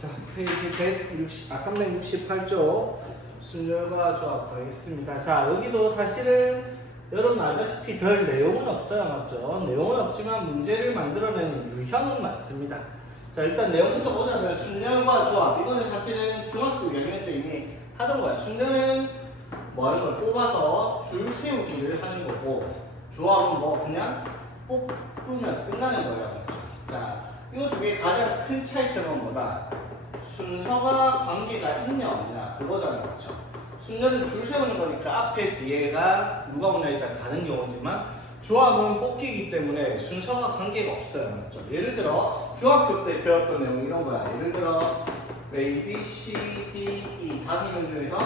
자, 페이지 368쪽 순열과 조합 하겠습니다. 자, 여기도 사실은 여러분 알다시피 별 내용은 없어요, 맞죠? 내용은 없지만 문제를 만들어내는 유형은 많습니다. 자, 일단 내용부터 보자면 순열과 조합, 이거는 사실은 중학교 2학년 때 이미 하던 거야. 순열은 뭐 하는 걸 뽑아서 줄 세우기를 하는 거고, 조합은 뭐 그냥 뽑으면 끝나는 거예요. 자, 이 두 개의 가장 큰 차이점은 뭐다? 순서가 관계가 있냐 없냐 그거잖아요, 그렇죠? 순서는 줄 세우는 거니까 앞에 뒤에가 누가 오냐에 따라 다른 경우지만 조합은 뽑기이기 때문에 순서가 관계가 없어요, 맞죠? 예를 들어 중학교 때 배웠던 내용 이런 거야. 예를 들어 A, B, C, D, E 5명 중에서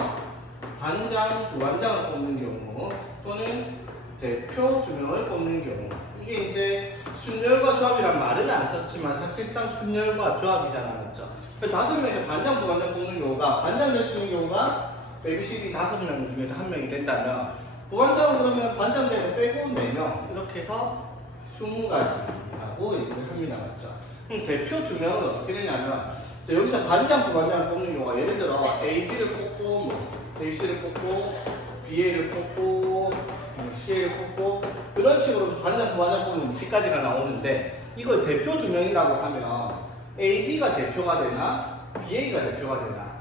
반장, 부반장을 뽑는 경우 또는 대표 2명을 뽑는 경우, 이게 이제 순열과 조합이란 말은 안 썼지만 사실상 순열과 조합이잖아, 맞죠? 5명에서 반장, 부반장 뽑는 경우가, 반장 될 수 있는 경우가 ABCD 5명 중에서 1명이 된다면, 부반장은 그러면 반장 되고 빼고 4명, 이렇게 해서 20가지라고 얘기를 합니다, 맞죠? 그럼 대표 2명은 어떻게 되냐면, 여기서 반장, 부반장을 뽑는 경우가 예를 들어 AB를 뽑고, AC를 뽑고, BA를 뽑고, CA를 뽑고, 이런 식으로 반장, 부반장 뽑는 20가지가 나오는데, 이걸 대표 2명이라고 하면 AB가 대표가 되나, BA가 대표가 되나,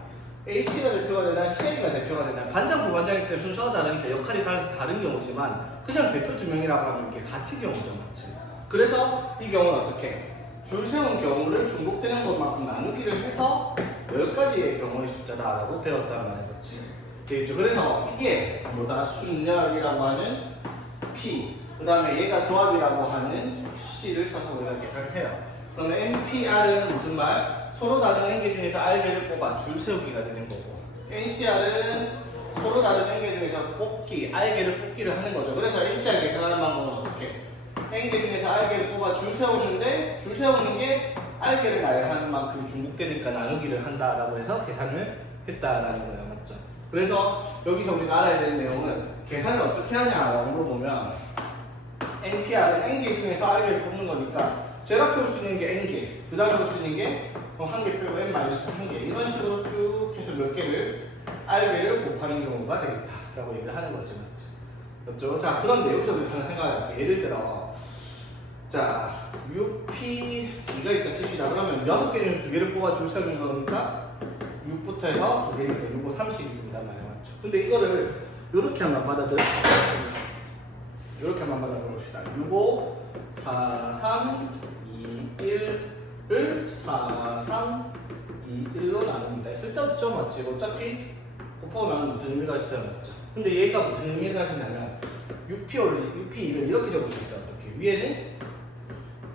AC가 대표가 되나, CA가 대표가 되나, 반장, 부반장일 때 순서가 다르니까 역할이 다른 경우지만 그냥 대표 2명이라고 하면 이게 같은 경우죠, 맞지? 그래서 이 경우는 어떻게? 줄 세운 경우를 중복되는 것만큼 나누기를 해서 10가지의 경우의 숫자다라고 배웠단 말이었지. 되겠죠? 그래서 이게 뭐다? 순열이라고 하는 P, 그 다음에 얘가 조합이라고 하는 C를 써서 우리가 계산을 해요. 그러면 NPR은 무슨 말? 서로 다른 N개 중에서 R개를 뽑아 줄 세우기가 되는 거고, NCR은 서로 다른 N개 중에서 뽑기, R개를 뽑기를 하는 거죠. 그래서 NCR 계산하는 방법은 어떻게? N개 중에서 R개를 뽑아 줄 세우는데, 줄 세우는 게 R개를 나열하는 만큼 중복되니까 나누기를 한다라고 해서 계산을 했다라는 거예요, 맞죠? 그래서 여기서 우리가 알아야 되는 내용은 계산을 어떻게 하냐라고 물어보면, NPR은 N개 중에서 R개를 뽑는 거니까 제일 앞에 올 수 있는 게 N개, 그 다음에 올 수 있는 게 1개 빼고 N-1개, 이런 식으로 쭉 해서 몇 개를 R개를 곱하는 경우가 되겠다라고 얘기를 하는 거죠, 맞죠? 자, 그런 내용적으로 하나 생각해볼게요. 예를 들어, 자, UP2가 있다 칩시다. 그러면 6개 중에 2개를 뽑아 줄 세우는 거니까 6부터 해서 2개니까 6, 30입니다, 맞죠? 근데 이거를 이렇게 한번 받아들여봅시다. 이렇게 한번 받아봅시다. 6, 5, 4, 3, 2, 1을 4, 3, 2, 1로 나눕니다. 쓸데없죠, 맞지? 어차피 곱하고 나면 무슨 의미가 있어요, 맞죠? 근데 얘가 무슨 의미가 가지냐면 UP2를 이렇게 적을 수 있어요. 어떻게? 위에는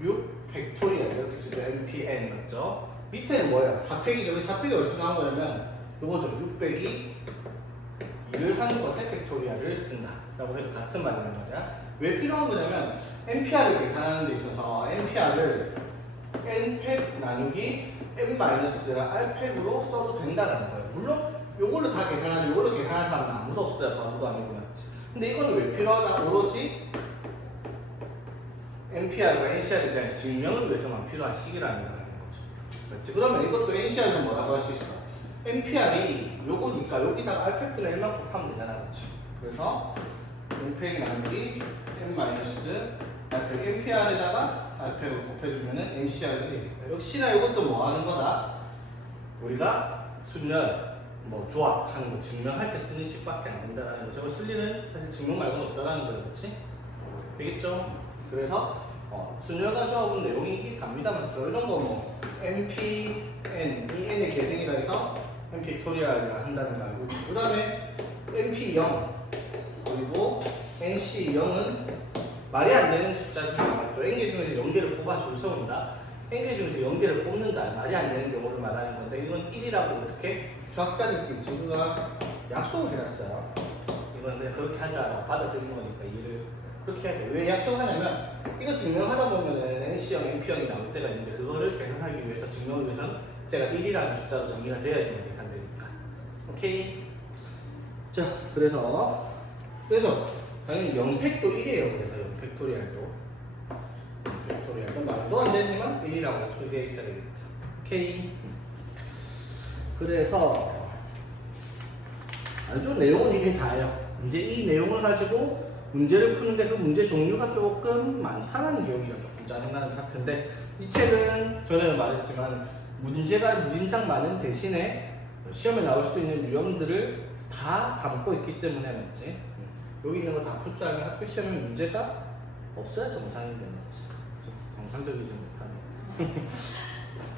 6 팩토리얼 이렇게 쓰죠. MPN, 맞죠? 밑에는 뭐예요? 4팩이죠. 여기 4팩이 어디서 나온 거냐면 이거죠. 6 빼기 2를 하는 것에 팩토리얼을 쓴다 라고 해도 같은 말이란 말이야. 왜 필요한 거냐면 NPR을 계산하는 데 있어서 NPR을 N팩 나누기 N-R팩으로 써도 된다는 거예요. 물론 요걸로 다 계산하는데 요걸로 계산하는 사람은 아무도 없어요. 아무도 아니고, 맞지? 근데 이거는 왜 필요하다? 오로지 NPR과 NCR에 대한 증명을 위해서만 필요한 식이라는 거죠. 맞지? 그러면 이것도 NCR에서 뭐라고 할 수 있어? NPR이 요거니까 여기다가 R팩분의 1만 곱하면 되잖아, 그렇죠? 그래서 N팩 나누기 N-R팩, NPR에다가 R팩을 곱해주면은 NCR이 되겠다. 역시나 이것도 뭐 하는 거다? 우리가 순열, 뭐 조합하는 거 증명할 때 쓰는 식밖에 안 된다는 거죠. 저거 쓸 일은 사실 증명 말고는 없다라는 거예요, 그렇지? 되겠죠? 그래서 순열과 조합은 내용이 갑니다, 맞죠? 이런 거 뭐 NPN, 이 N의 계승이라 해서 NP토리얼이라 한다는 거 알고 있고, 그 다음에 NP0 그리고 NC0은 말이 안 되는 숫자지만, 맞죠? N개 중에서 0개를 뽑아 줄 세운다, N개 중에서 0개를 뽑는다, 말이 안 되는 경우를 말하는 건데, 이건 1이라고 어떻게 수학자들끼리 친구가 약속을 해놨어요. 이건 그냥 그렇게 하자라고 받아들이는 거니까 이를 그렇게 해야 돼요. 왜 약속하냐면 이거 증명하다 보면은 NC형, NP형이 나올 때가 있는데, 그거를 계산하기 위해서, 증명을 위해서는 제가 1이라는 숫자로 정리가 되어야지만 계산되니까. 오케이? 자, 그래서 당연히 0팩도 1이에요. 그래서 0팩토리얼도 말도 안 되지만 1이라고 소개되어 있어야 되겠다. 오케이? 그래서 아주 내용은 이게 다예요. 이제 이 내용을 가지고 문제를 푸는데 그 문제 종류가 조금 많다는 게 여기가 조금 짜증나는 파트인데, 이 책은 전에 말했지만 문제가 무진장 많은 대신에 시험에 나올 수 있는 유형들을 다 담고 있기 때문에 맞지? 여기 있는 거 다 풀 줄 알면 학교 시험에 문제가 없어야 정상이 되는 거지. 정상적이지 못하네.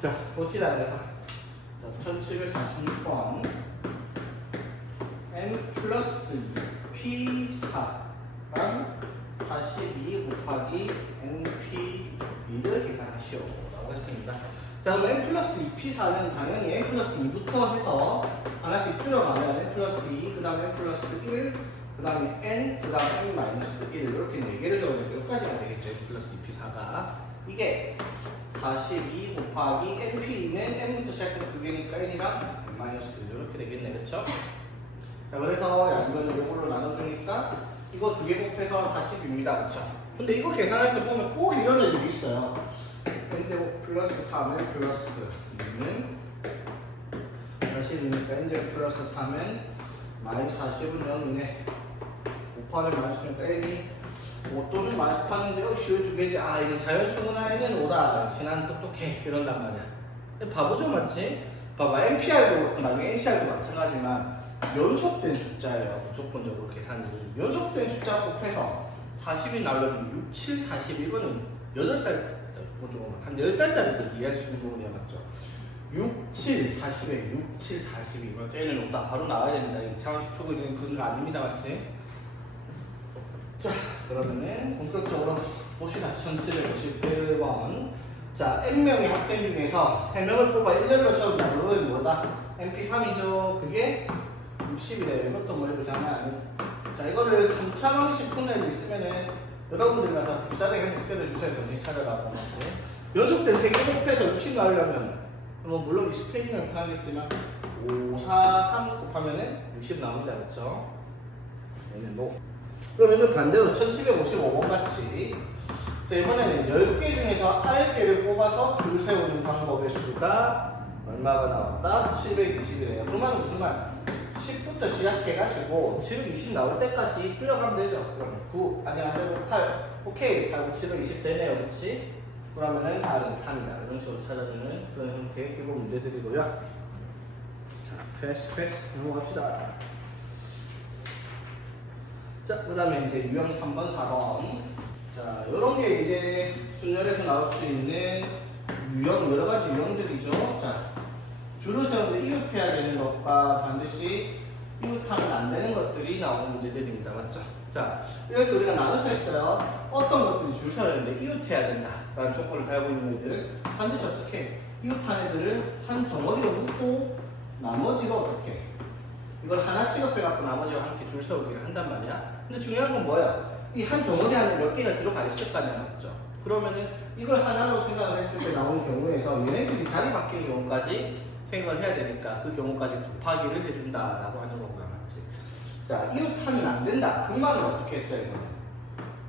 자, 봅시다. 그래서 1746번 n 플러스 p4랑 42 곱하기 np2를 계산하시오 라고 했습니다. 자, 그럼 n 플러스 2p4는 당연히 n 플러스 2부터 해서 하나씩 줄여가면 n 플러스 2, 그 다음에 n 플러스 1, 그 다음에 n, 그 다음에 n 마이너스 1 이렇게 4개를 적으면 여기까지가 되겠죠. n 플러스 2p4가 이게 42 곱하기 np는 n부터 시작해서 2개니까 n이랑 n 마이너스 이렇게 되겠네. 그렇죠? 자, 그래서 양변을 요걸로 나눠주니까 이거 2개 곱해서 40입니다. 그렇죠? 근데 이거 계산할 때 보면 꼭 이런 애들이 있어요. n제곱 플러스 3은 플러스 2는 40이니까 n제곱 플러스 3은 마이너스 40은 0이네. 곱하면 마이너스니까 n이 5 또는 마이너스 8인데요. 쉬워 2개지. 아, 이거 자연수분화에는 5다. 지난 똑똑해. 이런단 말이야. 바보죠, 맞지? 봐봐, NPR도 그렇고 나중에 NCR도 마찬가지지만 연속된 숫자예요. 무조건적으로 계산이. 연속된 숫자 곱해서 40이 나오려면 6, 7, 40 이거는 8살, 한 10살짜리들 이해할 수 있는 부분이야. 맞죠? 6, 7, 40에 6, 7, 40이 이거 때는 5다. 바로 나와야 됩니다. 차원식 표기는 그런 거 아닙니다. 맞지? 자, 그러면은 본격적으로 봅시다. 1751번. 자, N명의 학생 중에서 3명을 뽑아 일렬로 세운다. 그건 뭐다? MP3이죠. 그게 60이래요. 이것도 뭐 해도 장난 아니에요. 자, 이거를 3차방식 푼을 있으면은 여러분들 가서 비싸게 한식 때려주세요. 정신 차려라고. 맞지? 연속된 3개 곱해서 60 나오려면 뭐 물론 20페이지면 편하겠지만 5, 4, 3 곱하면은 60 나옵니다. 그렇죠? 얘는 뭐 그러면 반대로 1755번 같이, 자, 이번에는 10개 중에서 9개를 뽑아서 줄 세우는 방법의 수가 얼마가 나왔다? 720이래요. 그 말은 무슨 말? 10부터 시작해가지고 720 나올 때까지 줄여가면 되죠. 그럼 9, 아니 안 되고 8, 오케이. 8, 9, 720 되네요. 그렇지? 그러면은 R은 3이다. 이런 식으로 찾아주는 그런 형태의 기본 문제들이고요. 자, 패스 넘어갑시다. 자, 그 다음에 이제 유형 3번, 4번. 자, 요런 게 이제 순열에서 나올 수 있는 유형, 여러 가지 유형들이죠. 자, 줄을 세우는데 이웃해야 되는 것과 반드시 이웃하면 안 되는 것들이 나오는 문제들입니다. 맞죠? 자, 이렇게 우리가 나눠서 했어요. 어떤 것들이 줄 세워야 되는데 이웃해야 된다 라는 조건을 달고 있는 애들, 반드시 어떻게? 이웃한 애들을 한 덩어리로 묶고 나머지로 어떻게? 이걸 하나 취급해갖고 나머지와 함께 줄 세우기를 한단 말이야. 근데 중요한 건 뭐야? 이 한 덩어리 안에 몇 개가 들어가 있을 거 아니야, 맞죠? 그러면은 이걸 하나로 생각을 했을 때 나오는 경우에서 얘네들이 자리 바뀌는 경우까지 생각을 해야 되니까 그 경우까지 곱하기를 해준다라고 하는 거고요, 맞지? 자, 이웃하면 안 된다. 그 말은 어떻게 했어요, 이거는?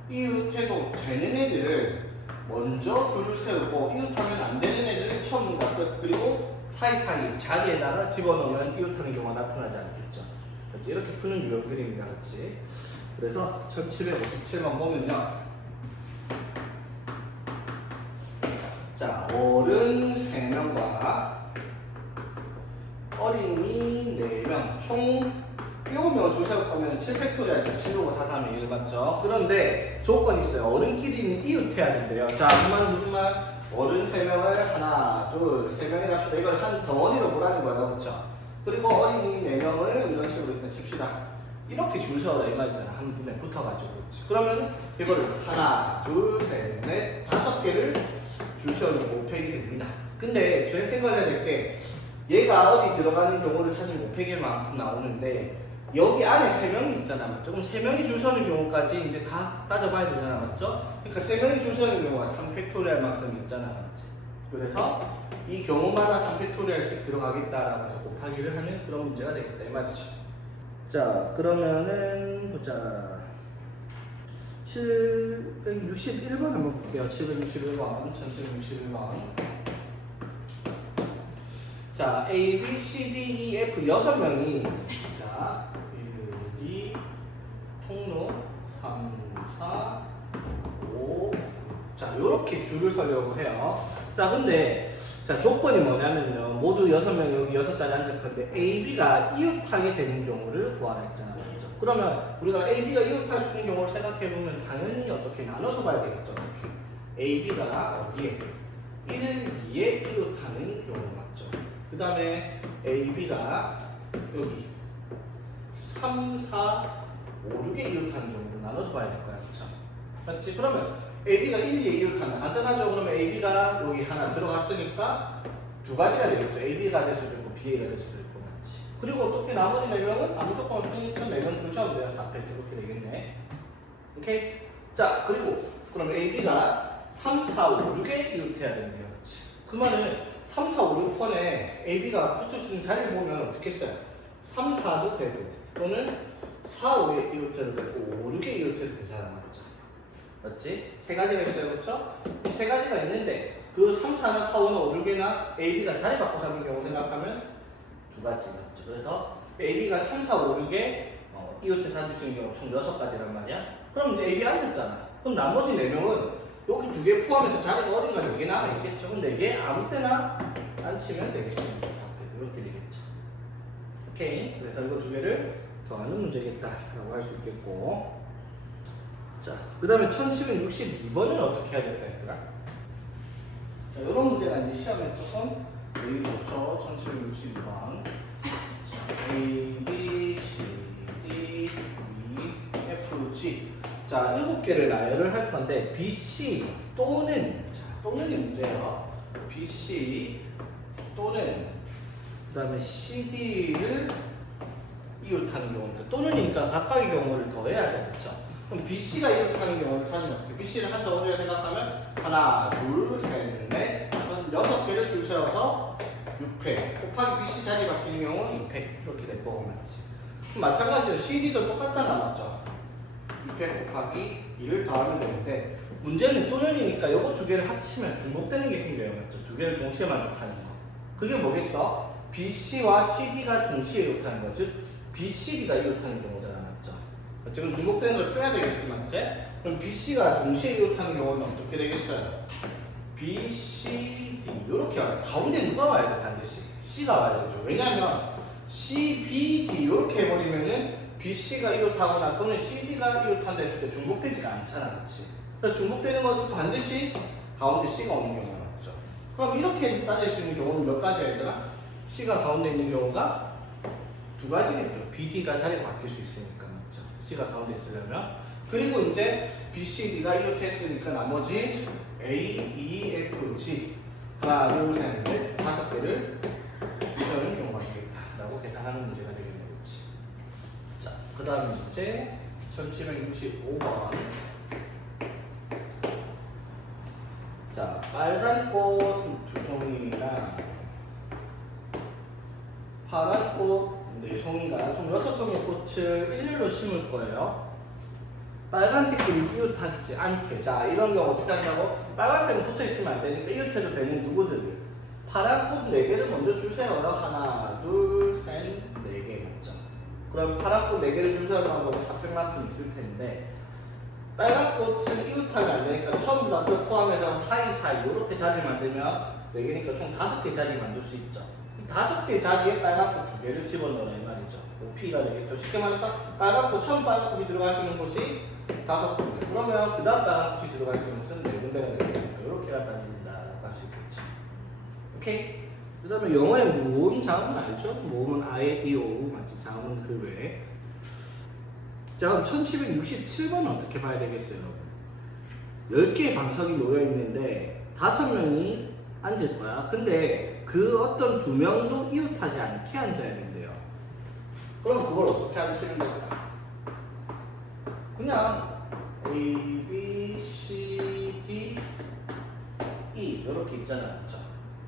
이웃해도 되는 애들을 먼저 줄을 세우고 이웃하면 안 되는 애들을 처음과 끝, 그리고 사이사이 자리에다가 집어넣으면 이웃하는 경우가 나타나지 않겠죠. 그렇지? 이렇게 푸는 유형들입니다. 그렇지? 그래서 1757번 보면요. 자, 어른 3명과 어린이 4명, 총 7명을 줄 세울 거면 7팩토리얼 7, 5, 4, 3, 1 맞죠? 그런데 조건이 있어요. 어른끼리는 이웃해야 된대요. 자, 무슨 말? 어른 3명을 하나, 둘, 3명이라 합시다. 이걸 한 덩어리로 보라는 거예요. 그렇죠? 그리고 어린이 4명을 이런 식으로 일단 칩시다. 이렇게 줄 세워라 이 말이잖아. 한 분에 붙어가지고. 그러면 이거를 하나, 둘, 셋, 넷, 5개를 줄 세우는 곱하기 됩니다. 근데 저희 생각해야 될 게 얘가 어디 들어가는 경우를 찾으면 곱하기만큼 나오는데 여기 안에 3명이 있잖아. 맞죠? 그럼 3명이 줄 서는 경우까지 이제 다 따져봐야 되잖아. 맞죠? 그러니까 3명이 줄 서는 경우가 3팩토리얼만큼 있잖아. 맞지? 그래서 이 경우마다 3팩토리얼씩 들어가겠다라고 해서 곱하기를 하는 그런 문제가 되겠다. 이 말이죠. 자, 그러면은 보자. 761번 한번 볼게요. 761번, 1761번. 자, A, B, C, D, E, F 6명이 자, 1, 2, 통로 3, 4, 5 자, 요렇게 줄을 서려고 해요. 자, 근데 자, 조건이 뭐냐면요. 모두 6명 여기 6자리 앉을 건데 A, B가 이웃하게 되는 경우를 구하라 했잖아요. 그렇죠? 그러면 우리가 A, B가 이웃할 수 있는 경우를 생각해보면 당연히 어떻게 나눠서 봐야 되겠죠. 이렇게. A, B가 어디에? 1, 2에 이웃하는 경우 맞죠. 그 다음에 A, B가 여기 3, 4, 5, 6에 이웃하는 경우를 나눠서 봐야 될 거야. 그렇죠? 맞지? 그러면 AB가 1, 2에 이웃하면 간단하죠. 그러면 AB가 여기 하나 들어갔으니까 두 가지가 되겠죠. AB가 될 수도 있고 BA가 될 수도 있고 맞지. 그리고 어떻게 나머지 4명은 아무 조건 없으니까 4명 주셔도 돼요. 4패 이렇게 되겠네. 오케이? 자, 그리고 그럼 AB가 3, 4, 5, 6에 이웃해야 된대요. 그렇지? 그 말은 3, 4, 5, 6번에 AB가 붙을 수 있는 자리를 보면 어떻게 써요? 3, 4도 되고 또는 4, 5에 이웃해도 되고 5, 6에 이웃해도 되잖아. 맞죠? 맞지? 세 가지가 있어요, 그렇죠? 이 세 가지가 있는데 그 3, 4나 4, 5나 5, 6이나 AB가 자리 바꿔 잡는 경우 생각하면 두 가지 맞죠? 그래서 AB가 3, 4, 5, 6에 이웃해서 앉을 수 있는 경우 총 6가지란 말이야. 그럼 이제 AB 앉았잖아. 그럼 나머지 4명은 여기 두 개 포함해서 자리가 어딘가 4개 남아있겠죠? 그럼 4개 아무 때나 앉히면 되겠습니다. 이렇게 되겠죠. 오케이. 그래서 이거 두 개를 더하는 문제겠다라고 할 수 있겠고. 자, 그 다음에 1762번은 어떻게 해야 될까 했더라? 자, 이런 문제가 이제 시험에 조금 여기 좋죠. 1762번. 자, A, B, C, D, E, F, G. 자, 7개를 나열을 할 건데, B, C 또는, 자, 또는이 문제예요. B, C 또는, 그 다음에 C, D를 이웃하는 경우입니다. 또는이니까 각각의 경우를 더해야 되겠죠. 그럼 BC가 이웃하는 경우를 찾으면 어떻게? BC를 한 덩어리를 생각하면 하나, 둘, 셋, 넷, 6개를 줄 세워서 6회 곱하기 BC 자리 바뀌는 경우는 6회 이렇게 될 거고 맞지? 그럼 마찬가지로 CD도 똑같잖아 맞죠? 6회 곱하기 2를 더하면 되는데 문제는 또는이니까 이거 두 개를 합치면 중복되는 게 생겨요 맞죠? 두 개를 동시에 만족하는 거 그게 뭐겠어? BC와 CD가 동시에 이웃하는 거 즉 BCD가 이웃하는 경우잖아 맞죠? 지금 중복되는 걸 풀어야 되겠지 맞지? 그럼 BC가 동시에 이웃하는 경우는 어떻게 되겠어요? BCD 이렇게 와요. 가운데 누가 와야 돼 반드시? C가 와야 되죠. 왜냐하면 CBD 이렇게 해버리면은 BC가 이웃하거나 또는 CD가 이웃한다 했을 때 중복되지가 않잖아 그렇지? 그래서 중복되는 것도 반드시 가운데 C가 오는 경우가 맞죠. 그럼 이렇게 따질 수 있는 경우는 몇 가지야 얘들아? C가 가운데 있는 경우가 두 가지겠죠. BD가 자리가 바뀔 수 있으니까 맞죠. C가 가운데 있으려면 그리고 이제 BCD가 이렇게 했으니까 나머지 A, E, F, G 하나, 둘, 셋, 넷, 5개를 주셔는 경우가 되겠다라고 계산하는 문제가 되겠네 그렇지. 자, 그 다음 문제 1765번 자, 빨간 꽃 2송이랑 파란 꽃 4송이가 총 6송의 꽃을 일렬로 심을 거예요. 빨간색끼리 이웃하지 않게. 자, 이런 경우 어떻게 하냐고? 빨간색은 붙어 있으면 안 되니까 이웃해도 되는 누구들? 파란 꽃 4개를 먼저 줄 세워요. 하나, 둘, 셋, 4개 맞죠? 그럼 파란 꽃 4개를 줄 세우는 거 사평만큼 있을 텐데 빨간 꽃은 이웃하면 안 되니까 처음부터 그 포함해서 사이사이 이렇게 자리 만들면 4개니까 총 5개 자리 만들 수 있죠. 5개 자리에 빨간 꽃 2개를 집어넣으라 이 말이죠. P가 되겠죠. 쉽게 말하니까 빨간 꽃, 처음 빨간 꽃이 들어갈 수 있는 곳이 5군데. 그러면 그 다음 빨간 꽃이 들어갈 수 있는 곳은 4군데가 되겠죠. 이렇게 나타낸다라고 할 수 있겠죠. 오케이? 그 다음에 영어의 모음 자음은 알죠? 모음은 아예, 이, 오, 맞지? 자음은 그 외에. 자, 그럼 1767번은 어떻게 봐야 되겠어요? 10개의 방석이 놓여있는데 5명이 앉을 거야. 근데 그 어떤 2명도 이웃하지 않게 앉아야 된대요. 그럼 그걸 어떻게 앉히면 될까? 그냥 A, B, C, D, E 이렇게 있잖아. 맞죠?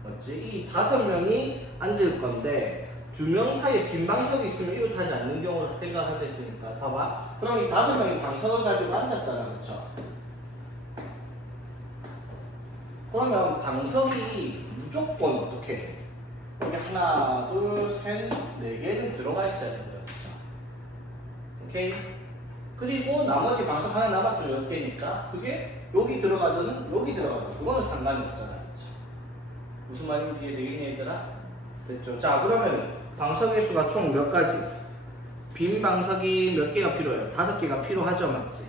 맞지? 이 5명이 앉을 건데 2명 사이에 빈 방석이 있으면 이웃하지 않는 경우를 생각하고 있으니까 봐봐. 그럼 이 5명이 방석을 가지고 앉았잖아. 그쵸? 그러면 방석이 무조건 어떻게 해? 여기 하나, 둘, 셋, 네 개는 들어가 있어야 된다. 그렇죠? 오케이? 그리고 나머지 방석 하나 남았죠. 10개니까. 그게 여기 들어가든 여기 들어가든 그거는 상관이 없잖아. 그렇죠? 무슨 말인지 이해되겠니 얘들아? 됐죠? 자, 그러면 방석의 수가 총 몇 가지? 빈 방석이 몇 개가 필요해요? 5개가 필요하죠, 맞지?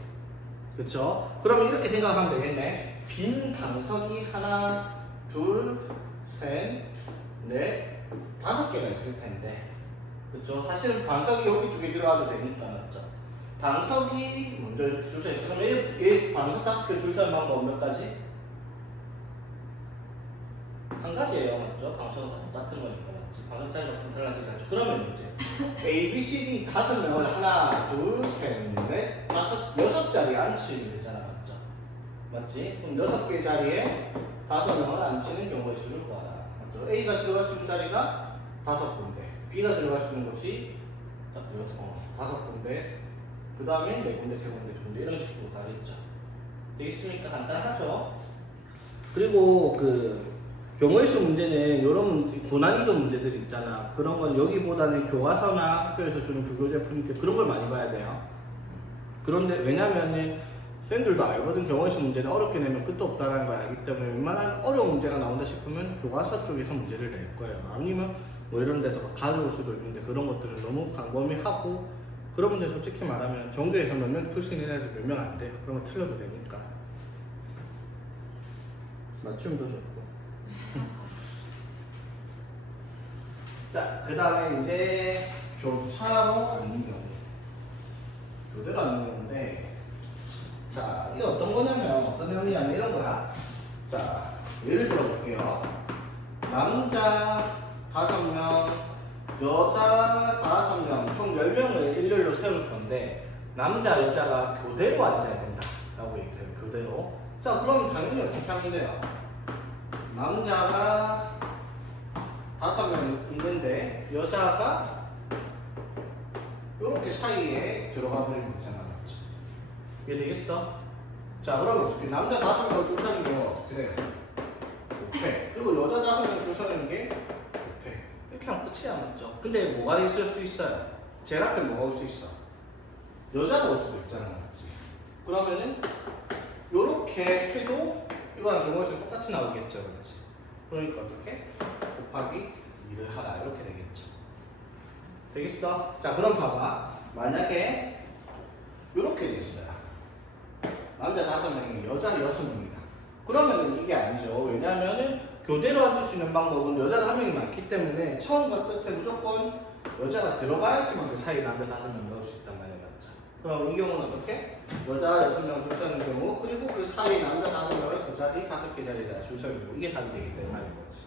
그렇죠? 그러면 이렇게 생각하면 되겠네. 빈 방석이 하나, 둘, 셋, 넷, 5개가 있을 텐데, 그렇죠? 사실은 방석이 여기 2개 들어가도 되니까, 맞죠? 방석이 먼저 이렇게 줄 서 있어요. 그럼 얘 방석 5개 줄 서는 방법 몇 가지? 한 가지예요, 맞죠? 방석은 다 똑같은 거니까, 맞지? 방석 차이가 좀 달라지지 않죠? 그러면 이제 A, B, C, D 5명을 하나, 둘, 셋, 넷, 6 자리에 앉히면 되잖아, 맞죠? 맞지? 그럼 6개 자리에 5명을 앉히는 경우의 수를 구하라. 맞죠? A가 들어갈 수 있는 자리가 5군데, B가 들어갈 수 있는 곳이 5군데, 그 다음에 4군데, 3군데, 2군데 이런 식으로 가겠죠. 되겠습니까? 간단하죠? 그리고 경우의 수 문제는 이런 고난이도 문제들이 있잖아. 그런 건 여기보다는 교과서나 학교에서 주는 부교재 풀 때 그런 걸 많이 봐야 돼요. 그런데 왜냐면은 쌤들도 알거든. 경우의 수 문제는 어렵게 내면 끝도 없다는 걸 알기 때문에 웬만한 어려운 문제가 나온다 싶으면 교과서 쪽에서 문제를 낼 거예요. 아니면 뭐 이런 데서 가져올 수도 있는데 그런 것들은 너무 광범위하고 그런 문제 솔직히 말하면 정규에서 몇 명 풀 수 있는 애들 몇 명 안 돼. 그러면 틀려도 되니까. 맞춤도 좋고. 자, 그 다음에 이제 교차로 앉는 경우. 교대로 앉는 경우인데, 자, 이게 어떤 거냐면, 어떤 내용이냐면 이런 거야. 자, 예를 들어 볼게요. 남자 5명, 여자 5명, 총 10명을 일렬로 세울 건데, 남자, 여자가 교대로 앉아야 된다. 라고 얘기를 해요. 교대로. 자, 그럼 당연히 어떻게 하면 돼요? 남자가 5명 있는데 여자가 이렇게 사이에 들어가 버리면 되잖아, 맞죠? 이해 되겠어? 자, 그러면 어떻게? 남자 5명 줄 서는 게 어떻게 돼요? 5패. 그리고 여자 5명 줄 서는 게 5패. 이렇게 하면 끝이야, 맞죠? 근데 뭐가 있을 수 있어요? 제일 앞에 뭐가 올 수 있어? 여자가 올 수도 있잖아, 맞지? 그러면은 이렇게 해도 이거랑 경우에서 똑같이 나오겠죠, 그렇지? 그러니까 어떻게? 곱하기 2를 하라 이렇게 되겠죠. 되겠어? 자, 그럼 봐봐. 만약에 이렇게 됐어요. 남자 5명이 여자 6명이다. 그러면은 이게 아니죠. 왜냐하면은 교대로 앉을 수 있는 방법은 여자가 1명이 많기 때문에 처음과 끝에 무조건 여자가 들어가야지만 그 사이에 남자 5명 넣을 수 있단 말이에요, 맞죠? 그럼 이 경우는 어떻게? 여자 6명 줄 서는 경우, 그리고 그 사이에 남자 5명을 그 자리 5개 자리에다 줄 서는 경우, 이게 답이 되기 때문에 말인 거지.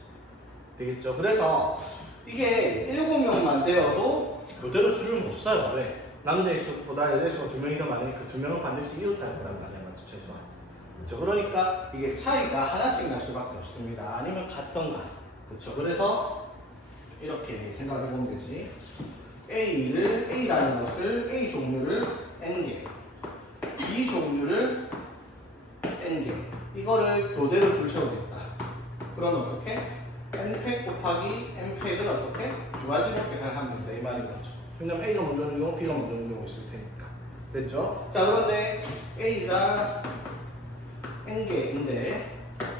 되겠죠? 그래서 이게 7명만 되어도 교대로 수를 못 써요. 왜? 남자의 수보다 여자의 수가 2명이 더 많으니까 2명은 반드시 이웃할 거란 말이야, 맞죠? 최소한. 그렇죠? 그러니까 이게 차이가 하나씩 날 수밖에 없습니다. 아니면 같던가. 그렇죠? 그래서 이렇게 생각해 보면 되지. A라는 것을 A 종류를 N개, B 종류를 N개. 이거를 교대로 줄 세우겠다. 그러면 어떻게? N팩 곱하기 N팩을 어떻게? 2가지로 계산하면 된다. 이 말인 거죠. 왜냐면 A가 먼저 오는 경우, B가 먼저 오는 경우 있을 테니까. 됐죠? 자, 그런데 A가 N개인데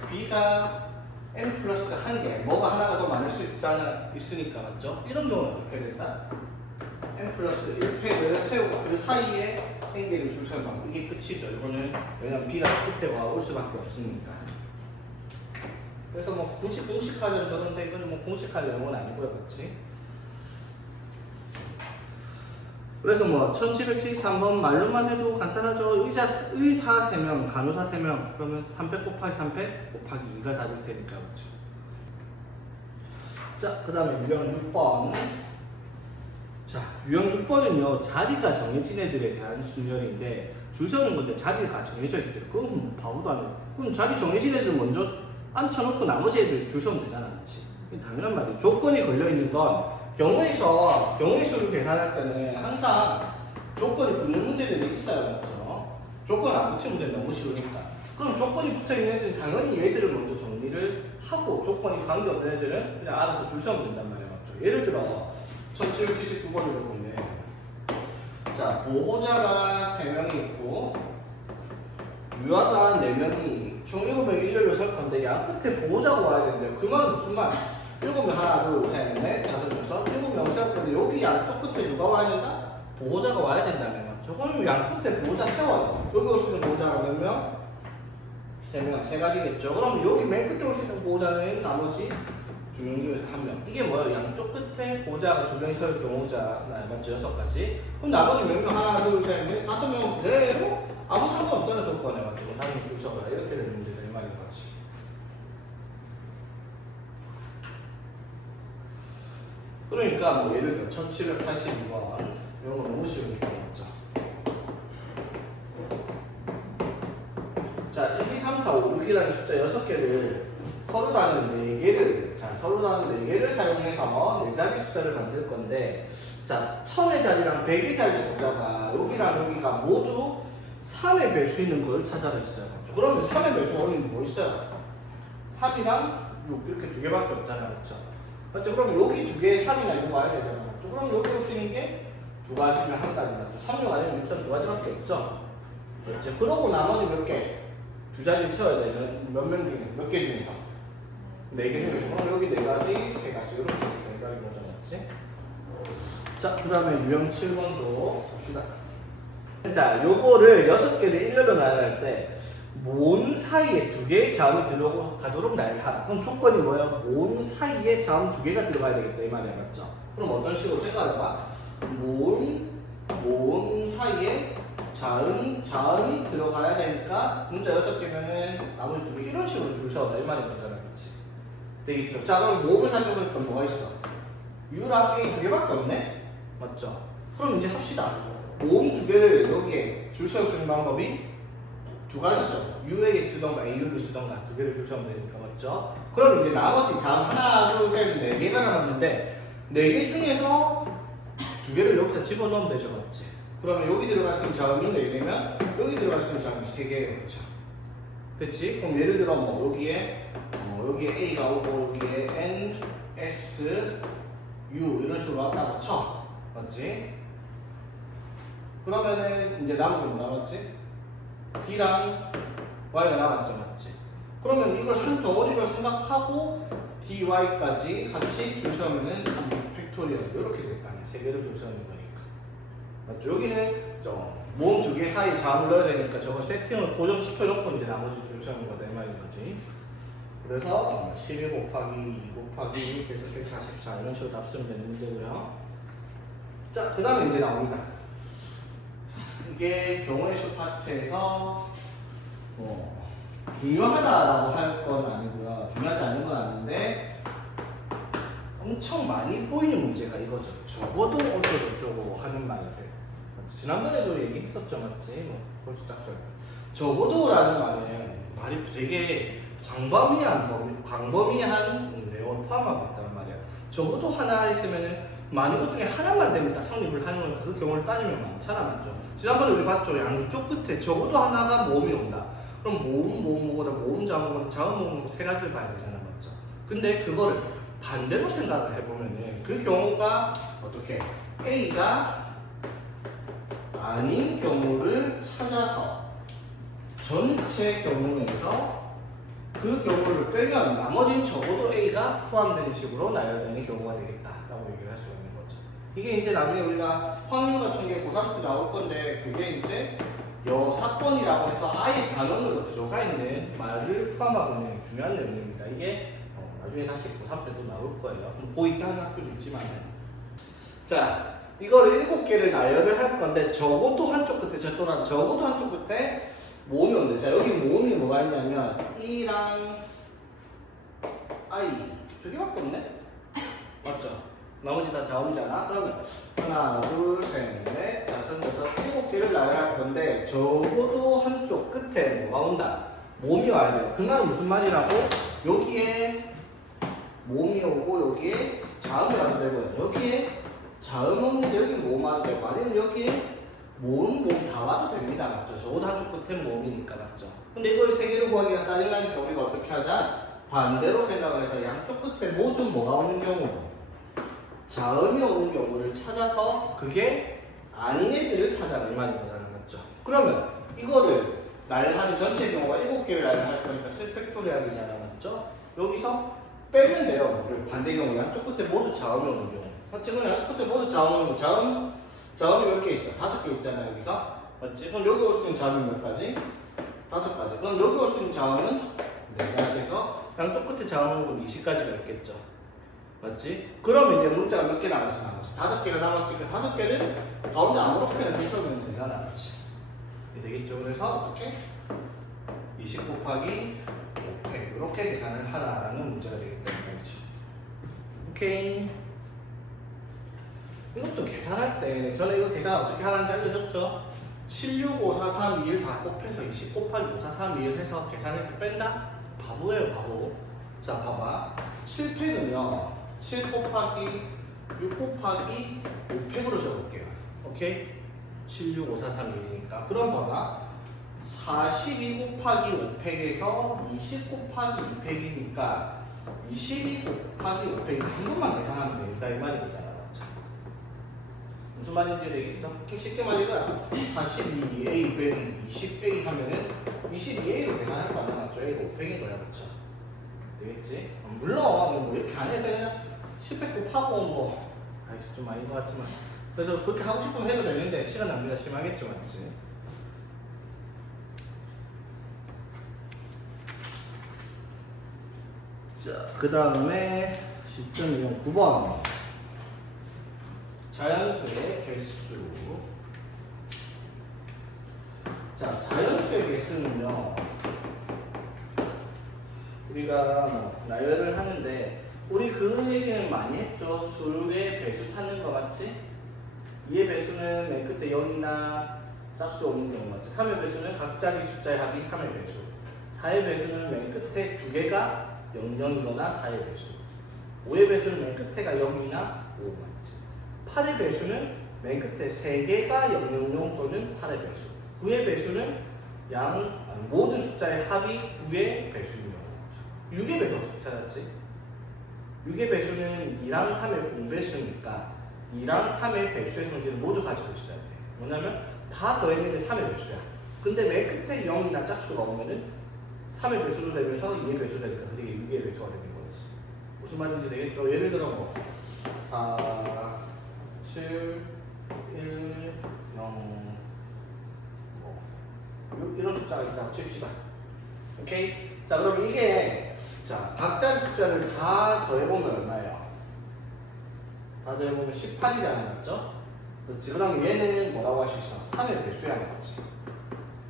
B가 N 플러스 1개. 뭐가 하나가 더 많을 수 있으니까, 맞죠? 이런 경우는 어떻게 된다? N 플러스 1팩을 세우고 그 사이에 N개를 줄 세우는 방법. 이게 끝이죠. 이거는 왜냐면 B가 끝에 올 수밖에 없으니까. 그래서 뭐 공식하자는 저런데 이거는 뭐 공식할 내용은 아니고요, 그렇지? 그래서 뭐 1773번 말로만 해도 간단하죠. 의사 3명, 간호사 3명 그러면 3팩 곱하기 3팩 곱하기 2가 답일 테니까, 그렇죠? 자, 그 다음에 유형 6번. 자, 유형 6번은요 자리가 정해진 애들에 대한 순열인데 줄 세우는 건데 자리가 정해져 있대. 그건 뭐 바보도 아니고. 그럼 자리 정해진 애들 먼저 앉혀놓고 나머지 애들 줄 세우면 되잖아, 그렇지? 당연한 말이에요. 조건이 걸려있는 건 경우의 수를 계산할 때는 항상 조건이 붙는 문제들이 있어요, 맞죠? 조건 안 붙이는 문제는 너무 쉬우니까. 그럼 조건이 붙어있는 애들은 당연히 얘들을 먼저 정리를 하고 조건이 관계없는 애들은 그냥 알아서 줄 세우면 된단 말이에요. 맞죠? 예를 들어 1779번으로 보면 자, 보호자가 3명이 있고 유아가 4명이 총 7명 일렬로 설 건데 양 끝에 보호자가 와야 되는데요. 그 말은 무슨 말? 7명 하나, 둘, 셋, 넷, 다섯, 여섯, 7명 세울 건데 여기 양쪽 끝에 누가 와야 된다? 보호자가 와야 된다면 맞죠? 그럼 양 끝에 보호자 세워요. 여기 올 수 있는 보호자가 몇 명? 3명, 3가지겠죠. 그럼 여기 맨 끝에 올 수 있는 보호자는 나머지 2명 중에서 1명. 이게 뭐예요? 양쪽 끝에 보호자가 2명이 설 경우자 맞죠? 6가지. 그럼 나머지 몇 명? 하나, 둘, 셋, 넷, 5명 그대로 아무 상관없잖아 조건에 맞죠? 당연히 줄 서라 이렇게 되는 문제다 이 말인 거지. 그러니까 뭐 예를 들어 1782번 이런 거 너무 쉬우니까 맞죠? 자, 1, 2, 3, 4, 5, 6이라는 숫자 6개를 서로 다른 4개를 서로 다른 4개를 사용해서 4자리 숫자를 만들 건데 자, 1000의 자리랑 100의 자리 숫자가 여기랑 여기가 모두 3의 배수 있는 걸 찾아냈어요. 맞죠? 그러면 3의 배수 어디는 뭐 있어요? 3이랑 6 이렇게 2개밖에 없잖아요. 맞죠? 맞죠? 그럼 여기 2개의 3이나 이거 와야 되잖아요. 맞죠? 그럼 여기 올 수 있는 게 2가지면 1가지 맞죠? 3, 6 아니면 6, 3, 2가지밖에 없죠? 그렇죠? 그러고 나머지 몇 개? 2자리를 채워야 되는 몇 명 중에? 몇 개 중에서? 4개 중에서. 그럼 여기 4가지, 3가지 이렇게 4가지 거죠. 맞지? 자, 그 다음에 유형 7번도 봅시다. 자, 요거를 6개를 일렬로 나열할 때 모음 사이에 2개의 자음이 들어가도록 나열하라. 그럼 조건이 뭐예요? 모음 사이에 자음 2개가 들어가야 되겠다 이 말이야. 맞죠? 그럼 어떤 식으로 생각해봐? 모음 사이에 자음이 들어가야 되니까 문자 6개면은 나머지 2개 이런 식으로 줄 세워라 이 말인 거잖아. 그치? 되겠죠? 자, 그럼 모음을 살펴보니까 뭐가 있어? U랑 A 2개밖에 없네? 맞죠? 그럼 이제 합시다. 모음 2개를 여기에 줄 세울 수 있는 방법이 2가지죠. U에게 쓰던가 A를 쓰던가 2개를 줄 세우면 되니까 맞죠? 그럼 이제 나머지 자음 하나, 둘, 셋, 4개가 남았는데 4개 중에서 2개를 여기다 집어넣으면 되죠. 맞지? 그러면 여기 들어갈 수 있는 자음이 4개면 여기 들어갈 수 있는 자음이 3개예요. 그렇죠? 그치? 그럼 예를 들어 뭐 여기에 A가 오고 여기에 N, S, U 이런 식으로 왔다고 쳐. 맞지? 그러면은 이제 남은 게 뭐 남았지? D랑 Y가 남았죠. 맞지? 그러면 이걸 한 덩어리로 생각하고 DY까지 같이 줄 세우면은 3 팩토리얼 이렇게 될 거 아니야. 3개를 줄 세우는 거니까. 맞죠? 여기는 모음 2개 사이 자음을 넣어야 되니까 저거 세팅을 고정시켜 놓고 이제 나머지 줄 세우는 거다 이 말인 거지. 그래서 12 곱하기 2 곱하기 그래서 144 이런 식으로 답 쓰면 되는 문제고요. 자, 그 다음에 이제 나옵니다. 자, 이게 경우의 수 파트에서 중요하다라고 할 건 아니고요. 중요하지 않은 건 아닌데 엄청 많이 보이는 문제가 이거죠. 적어도 어쩌고저쩌고 하는 말들. 지난번에도 얘기했었죠. 맞지? 뭐 벌써 딱 써요. 적어도라는 말이 되게 광범위한 내용을 포함하고 있단 말이에요. 적어도 하나 있으면은 많은 것 중에 하나만 되면 다 성립을 하는 건 그 경우를 따지면 많잖아. 맞죠? 지난번에 우리 봤죠? 양쪽 끝에 적어도 하나가 모음이 온다. 그럼 모음, 자음, 모음 3가지를 봐야 되잖아. 맞죠? 근데 그거를 반대로 생각을 해보면은 그 경우가 어떻게 A가 아닌 경우를 찾아서 전체 경우에서 그 경우를 빼면 나머지는 적어도 A가 포함되는 식으로 나열되는 경우가 되겠다라고 얘기를 할 수가 있는 거죠. 이게 이제 나중에 우리가 확률 같은 게 고3 때 나올 건데 그게 이제 여사건이라고 해서 아예 단원으로 들어가 있는 말을 포함하고 있는 중요한 내용입니다. 이게 나중에 다시 고3 때도 나올 거예요. 고2 때 하는 학교도 있지만 자, 이거를 7개를 나열을 할 건데 적어도 한쪽 끝에 적어도 한쪽 끝에 모음이 온대. 자, 여기 모음이 뭐가 있냐면 E랑 I 2개밖에 없네? 맞죠? 나머지 다 자음이잖아. 그러면 하나, 둘, 셋, 넷, 다섯, 여섯, 7개를 나열할 건데 적어도 한쪽 끝에 뭐가 온다? 모음이 와야 돼요. 그 말은 무슨 말이라고? 여기에 모음이 오고 여기에 자음이 와도 되고요. 여기에 자음 없는데 여기 모음 와도 되고 아니면 여기에 모음 다 와도 됩니다. 맞죠? 적어도 한쪽 끝에 모음이니까 맞죠? 근데 이걸 3개로 구하기가 짜증나니까 우리가 어떻게 하자? 반대로 생각을 해서 양쪽 끝에 모두 뭐가 오는 경우? 자음이 오는 경우를 찾아서 그게 아닌 애들을 찾아라 이 말인 거잖아. 맞죠? 그러면 이거를 나열하는 전체 경우가 7개를 나열할 거니까 7팩토리얼이잖아. 맞죠? 여기서 빼면 돼요. 그리고 반대 경우 양쪽 끝에 모두 자음이 오는 경우. 맞지? 그럼 양쪽 끝에 모두 자음이 오는 경우. 자음이 몇 개 있어? 5개 있잖아 여기서. 맞지? 그럼 여기 올 수 있는 자음이 몇 가지? 5가지. 그럼 여기 올 수 있는 자음은 4가지에서 양쪽 끝에 자음은 20가지가 있겠죠. 맞지? 그럼 이제 문자가 몇 개 남았어? 5개가 남았으니까 5개를 가운데 아무렇게나 붙여주면 되잖아. 맞지? 되겠죠. 그래서 어떻게? 20 곱하기 5팩 이렇게 계산을 하라는 문제가 되겠다. 그렇지? 오케이. 이것도 계산할 때 전에 이거 계산 어떻게 하는지 알려줬죠? 7654321 다 곱해서 20 곱하기 5431 해서 계산해서 뺀다? 바보예요 바보. 자 봐봐. 7팩은요 7 곱하기 6 곱하기 5팩으로 적을게요. 오케이? 7654321이니까 그럼 봐봐 42 곱하기 5팩에서 20 곱하기 2팩이니까 22 곱하기 5팩이 한 번만 계산하면 되겠다 이 말이 되잖아. 맞죠? 무슨 말인지 되겠어? 쉽게 말해서 42A 빼기 20A 하면은 22A로 계산할 거 아니야. 맞죠? A가 5팩인 거야. 그쵸? 되겠지? 물론 뭐 이렇게 안 해도 그냥 10팩 곱하고 뭐 아이씨 좀 아닌 것 같지만 그래서 그렇게 하고 싶으면 해도 되는데 시간 낭비가 심하겠죠. 맞지? 자, 그 다음에 10.2형 9번 자연수의 개수. 자, 자연수의 개수는요 우리가 뭐 나열을 하는데 우리 그 얘기는 많이 했죠. 수의 배수 찾는 거 맞지? 2의 배수는 맨 끝에 0이나 짝수 오는 경우 맞지? 3의 배수는 각자리 숫자의 합이 3의 배수. 4의 배수는 맨 끝에 2개가 00이거나 4의 배수. 5의 배수는 맨 끝에가 0이나 5 맞지? 8의 배수는 맨 끝에 3개가 000 또는 8의 배수. 9의 배수는 모든 숫자의 합이 9의 배수인 경우. 6의 배수 어떻게 찾았지? 6의 배수는 2랑 3의 공배수니까 2랑 3의 배수의 성질을 모두 가지고 있어야 돼. 뭐냐면 다 더했는데 3의 배수야. 근데 맨 끝에 0이나 짝수가 오면은 3의 배수도 되면서 2의 배수도 되니까 그게 6의 배수가 되는 거지. 무슨 말인지 되겠죠? 예를 들어 뭐 4, 7, 1, 0 뭐 이런 숫자가 있다고 칩시다. 오케이? 자 그럼 이게 자 각자리 숫자를 다 더해보면 얼마예요? 다 더해보면 18이잖아. 맞죠? 그렇지. 그럼 얘는 뭐라고 할 수 있어? 3의 배수야. 맞지?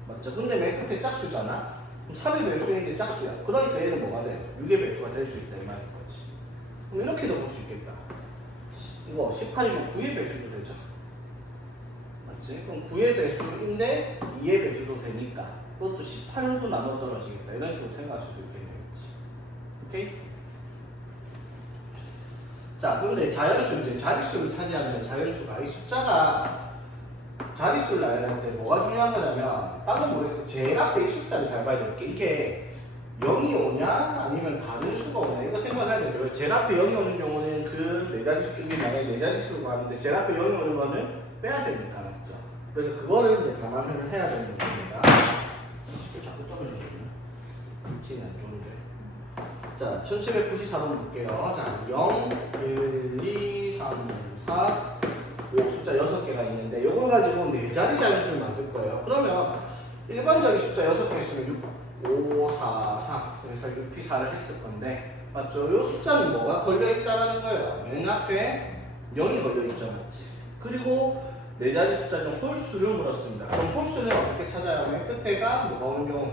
맞죠? 근데 맨 끝에 짝수잖아? 3의 배수인데 짝수야. 그러니까 얘는 뭐가 돼? 6의 배수가 될 수 있다 이 말인 거지. 그럼 이렇게도 볼 수 있겠다. 이거 18이면 9의 배수도 되죠. 맞지? 그럼 9의 배수인데 2의 배수도 되니까 그것도 18도 나눠 떨어지겠다. 이런 식으로 생각할 수도 있겠네요. 오케이? 자, 그런데 자연수, 이제 자릿수를 차지하는 자연수가 이 숫자가 자릿수를 나열할 때 뭐가 중요한 거냐면 다른 모르겠고 제일 앞에 이 숫자를 잘 봐야 될 게 이게 0이 오냐 아니면 다른 수가 오냐 이거 생각해야 되죠. 제일 앞에 0이 오는 경우는 그 네 자릿수, 이게 만약에 네 자릿수로 가는데 제일 앞에 0이 오는 거는 빼야 되니까. 맞죠? 그래서 그거를 이제 감안을 해야 되는 겁니다. 자꾸 떨어지죠. 위치는 안 좋은데. 자, 1794번 볼게요. 자, 0, 1, 2, 3, 4. 요 숫자 6개가 있는데, 요걸 가지고 4자리 자연수를 만들 거예요. 그러면, 일반적인 숫자 6개 있으면 6, 5, 4, 4. 그래서 6P4를 했을 건데, 맞죠? 요 숫자는 뭐가 걸려있다라는 거예요. 맨 앞에 0이 걸려있죠. 맞지? 그리고 4자리 숫자 중 홀수를 물었습니다. 그럼 홀수는 어떻게 찾아야 하면 끝에가 뭐가 오는 경우?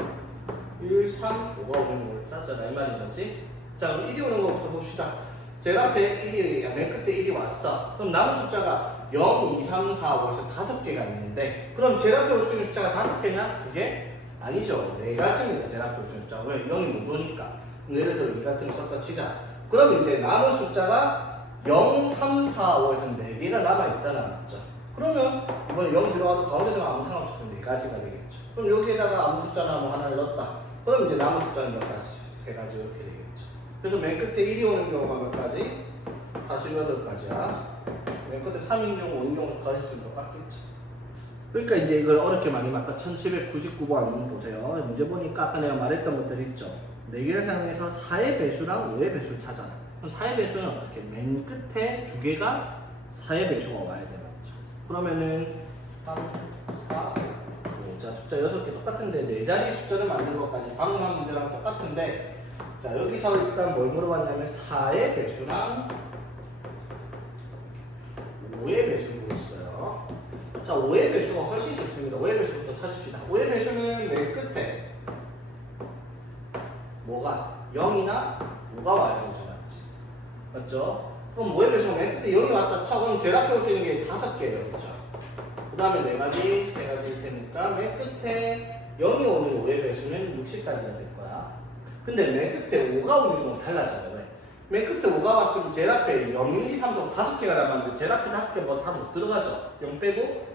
1, 3, 5가 오는 걸 찾잖아 이 말인 거지. 자 그럼 1이 오는 것부터 봅시다. 제일 앞에 1이 맨 끝에 1이 왔어. 그럼 남은 숫자가 0, 2, 3, 4, 5에서 5개가 있는데 그럼 제일 앞에 올 수 있는 숫자가 5개냐? 그게 아니죠. 4가지입니다. 제일 앞에 올 수 있는 숫자가. 왜? 0이 못 오니까. 예를 들어 이 같은 거 썼다 치자. 그럼 이제 남은 숫자가 0, 3, 4, 5에서 4개가 남아있잖아. 맞죠? 그러면 이번에 0 들어가도 가운데서 아무 상관없이 4가지가 되겠죠. 그럼 여기에다가 아무 숫자나 뭐 하나를 넣었다. 그럼 이제 남은 숫자는 몇 가지? 3가지 이렇게 되겠죠. 그래서 맨 끝에 1이 오는 경우가 몇 가지? 48가지야. 맨 끝에 3인 경우, 5인 경우 가지 있으면 똑같겠죠. 그러니까 이제 이걸 어렵게 많이 맞다. 1799번 보세요. 문제 보니까 아까 내가 말했던 것들 있죠. 4개를 사용해서 4의 배수랑 5의 배수를 찾아라. 그럼 4의 배수는 어떻게? 맨 끝에 2개가 4의 배수가 와야 되겠죠. 그러면은 3, 4, 5. 자, 숫자 6개 똑같은데 4자리 숫자를 만든 것까지 방금 한 문제랑 똑같은데, 자, 여기서 일단 뭘 물어봤냐면 4의 배수랑 5의 배수를 물었어요. 자, 5의 배수가 훨씬 쉽습니다. 5의 배수부터 찾읍시다. 5의 배수는 맨 끝에 뭐가? 0이나 5가 와야 되죠, 맞지? 맞죠? 그럼 5의 배수가 맨 끝에 0이 왔다 쳐. 그럼 제일 앞에 올 수 있는 게 5개예요. 그렇죠? 그 다음에 4가지, 3가지일 테니까 맨 끝에 0이 오는 5의 배수는 60까지가 될 거야. 근데 맨 끝에 5가 오는 건 달라져요. 왜? 맨 끝에 5가 왔으면 제일 앞에 0, 1, 2, 3, 4, 5개가 남았는데 제일 앞에 5개 뭐 다 못 들어가죠. 0 빼고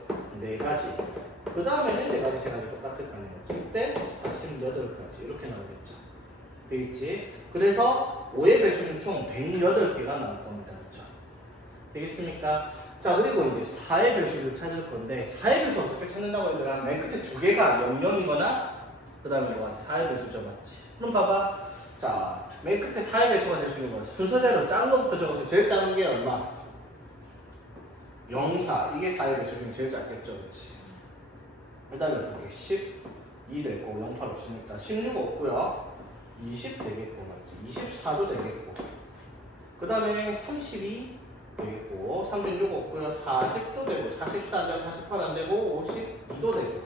4가지. 그 다음에는 4가지, 3가지 똑같을 거 아니에요. 이때 48가지 이렇게 나오겠죠. 되겠지? 그래서 5의 배수는 총 108개가 나올 겁니다. 그렇죠? 되겠습니까? 자, 그리고 이제 4의 배수를 찾을 건데 4의 배수 어떻게 찾는다고 했더라? 맨 끝에 2개가 00이거나 그 다음에 뭐가 4의 배수죠, 맞지? 그럼 봐봐. 자, 맨 끝에 4의 배수가 될 수 있는 건 순서대로 작은 것부터 적어서 제일 작은 게 얼마? 0, 4. 이게 4의 배수 중에 제일 작겠죠, 그렇지? 그 다음에 어떻게? 12 되고 0, 8 없으니까 16 없고요. 20 되겠고 말이지. 24도 되겠고. 그 다음에 32 되겠고 36 없고요. 40도 되고 44죠. 48 안 되고 52도 되고.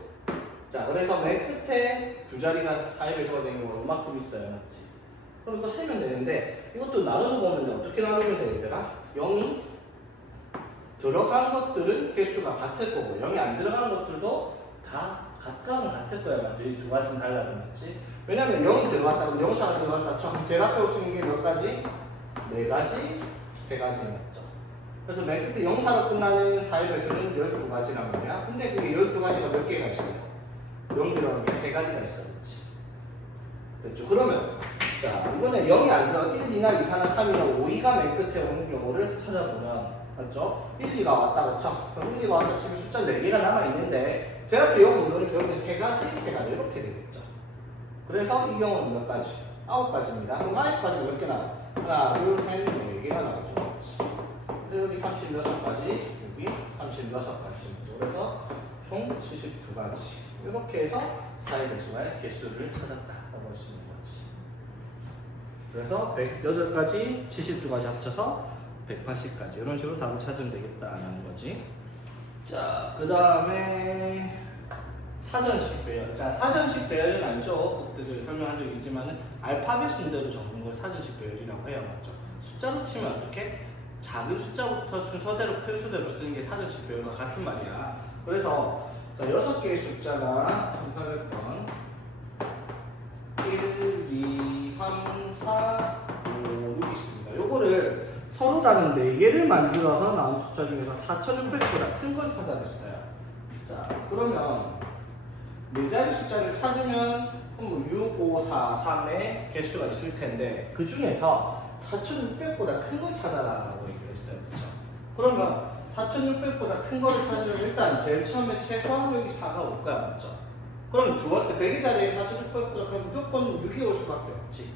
자, 그래서 맨 끝에 2자리가 4의 배수가 되는 경우가 이만큼 있어요, 맞지? 그럼 이거 세면 되는데 이것도 나눠서 보면 어떻게 나누면 되더라? 0이 들어간 것들은 개수가 같을 거고 0이 안 들어간 것들도 다 가까운 같을 거야, 맞죠? 이 2가지는 달라도 맞지? 왜냐면 0이 들어갔다 그럼 0사가 들어갔다 쳐. 제일 앞에 올 수 있는 게 몇 가지? 4가지, 3가지 맞죠? 그래서 맨 끝에 0사로 끝나는 4의 배수는 12가지란 말이야. 근데 그게 12가지가 몇 개가 있어요? 0 들어간 게 3가지가 있어, 그렇지? 됐죠? 그러면 자, 이번에 0이 안 들어가 1, 2나 2, 4나 3이나 5, 2가 맨 끝에 오는 경우를 찾아보면 맞죠? 1, 2가 왔다고 쳐. 그럼 1, 2가 왔다 치면 숫자 4개가 남아있는데 제 앞에 0 오는 경우는 3가지, 3가지 이렇게 되겠죠. 그래서 이 경우는 몇 가지? 9가지입니다. 그럼 9가지가 몇 개 나와? 하나, 둘, 셋, 4개가 나오죠. 그렇지. 그래서 여기 36가지, 여기 36가지입니다. 그래서 총 72가지. 이렇게 해서 4의 배수와의 개수를 찾았다라고 할 수 있는 거지. 그래서 108가지, 72가지 합쳐서 180가지 이런 식으로 답을 찾으면 되겠다라는 거지. 자, 그 다음에 사전식 배열. 자, 사전식 배열은 알죠? 그때도 설명한 적이 있지만 알파벳 순대로 적는 걸 사전식 배열이라고 해요, 맞죠? 숫자로 치면 어떻게? 작은 숫자부터 순서대로 큰 수대로 쓰는 게 사전식 배열과 같은 말이야. 그래서 자, 6개의 숫자가 1800번 1, 2, 3, 4, 5, 6 있습니다. 요거를 서로 다른 4개를 만들어서 나온 숫자 중에서 4600보다 큰 걸 찾아냈어요. 자, 그러면 4자리 숫자를 찾으면 6, 5, 4, 3의 개수가 있을 텐데 그 중에서 4600보다 큰 걸 찾아라라고 얘기를 했어요. 그렇죠? 그러면 4600보다 큰 거를 찾으면 일단 제일 처음에 최소한 여기 4가 올 거야, 맞죠? 그럼 두 번째 100의 자리에 4600보다 크면 무조건 6이 올 수밖에 없지.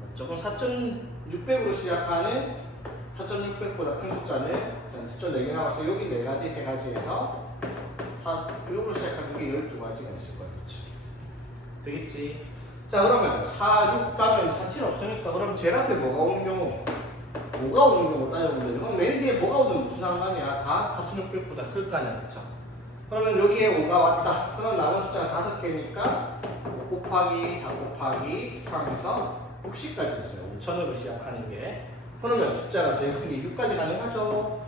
맞죠? 그럼 4600으로 시작하는 4600보다 큰 숫자는 숫자 4개 나와서 여기 4가지, 3가지에서 6으로 시작하는 게 12가지가 있을 거예요. 그렇죠? 되겠지? 자, 그러면 4, 6 다음에 4, 7 없으니까 그럼 제일 앞에 뭐가 오는 경우? 5가 오는 경우 따져보면 되죠. 그럼 맨 뒤에 뭐가 오든 무슨 상관이야? 다 4600보다 클 거 아니야, 그쵸? 그러면 여기에 5가 왔다. 그럼 남은 숫자가 5개니까 5 곱하기 4 곱하기 3에서 60까지 있어요. 5000으로 시작하는 게. 그러면 숫자가 제일 큰 게 6까지 가능하죠?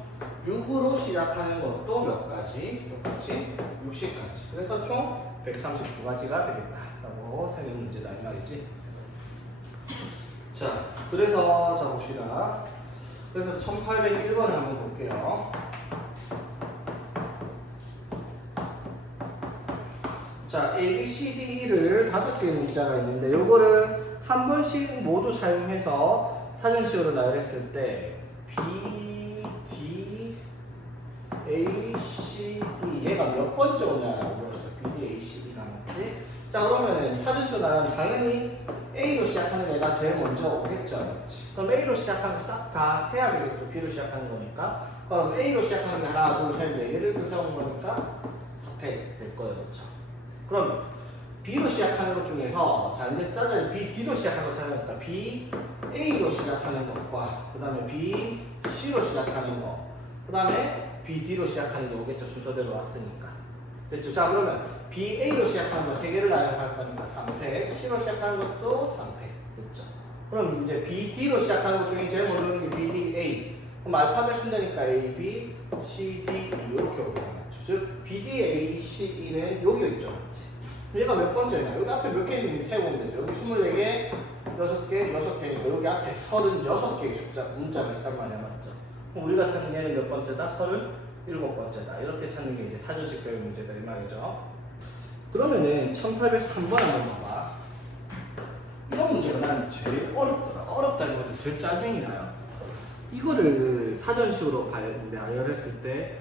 6으로 시작하는 것도 몇 가지? 똑같이 60까지. 그래서 총 139가지가 되겠다라고 생긴 문제다 이 말이지. 자, 그래서 자 봅시다. 그래서 1801번을 한번 볼게요. 자, A, B, C, D를 5개의 문자가 있는데 요거를 한 번씩 모두 사용해서 사전식으로 나열했을 때 B, D, A, C, D 얘가 몇 번째 오냐라고 물었어요. B, D, A, C, D가 맞지? 자 그러면은 사전식으로 나열하면 당연히 A로 시작하는 애가 제일 먼저 오겠죠. 맞지? 그럼 A로 시작하는 거 싹 다 세야 되겠죠. B로 시작하는 거니까. 그럼 A로 시작하는 게 하나, 둘, 셋, 네 개를 줄 세운 거니까 4팩 될 거예요. 그렇죠? 그러면 B로 시작하는 것 중에서 자 이제 짜자 B, D로 시작하는 거 찾아냈다. B, A로 시작하는 것과 그 다음에 B, C로 시작하는 거 그 다음에 B, D로 시작하는 게 오겠죠. 순서대로 왔으니까. 됐죠? 자 그러면 B, A로 시작하는 거 3개를 나열할 거니까 3팩 C로 시작하는 것도 3팩 됐죠? 그럼 이제 B, D로 시작하는 것 중에 제일 먼저 오는 게 B, D, A 그럼 알파벳 순대니까 A, B, C, D, E 이렇게 오게 되죠. 즉 B, D, A, C, E는 여기 있죠. 맞지? 얘가 몇 번째냐? 여기 앞에 몇 개 있는지 세보면 되죠. 여기 24개, 6개, 6개, 여기 앞에 36개의 숫자, 문자가 있단 말이야, 맞죠? 그럼 우리가 찾는 얘는 몇 번째다? 37번째다. 이렇게 찾는 게 이제 사전식 교육 문제다, 이 말이죠. 그러면은 1803번 한번 봐봐. 이런 문제가 난 제일 어렵더라. 어렵다기보다 제일 짜증이 나요. 이거를 사전식으로 나열했을 때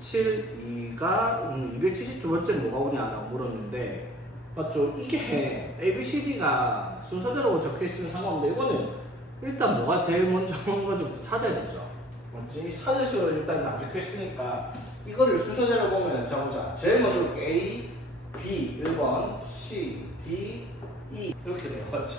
272가 272번째 뭐가 오냐라고 물었는데 맞죠? 이게 ABCD가 순서대로 적혀있으면 상관없는데 이거는 일단 뭐가 제일 먼저 온 건지 찾아야 되죠. 맞지? 사전식으로 일단 안 적혀있으니까 이거를 순서대로 보면 자 보자. 제일 먼저 A, B 1번, C, D, E 이렇게 돼요. 맞죠?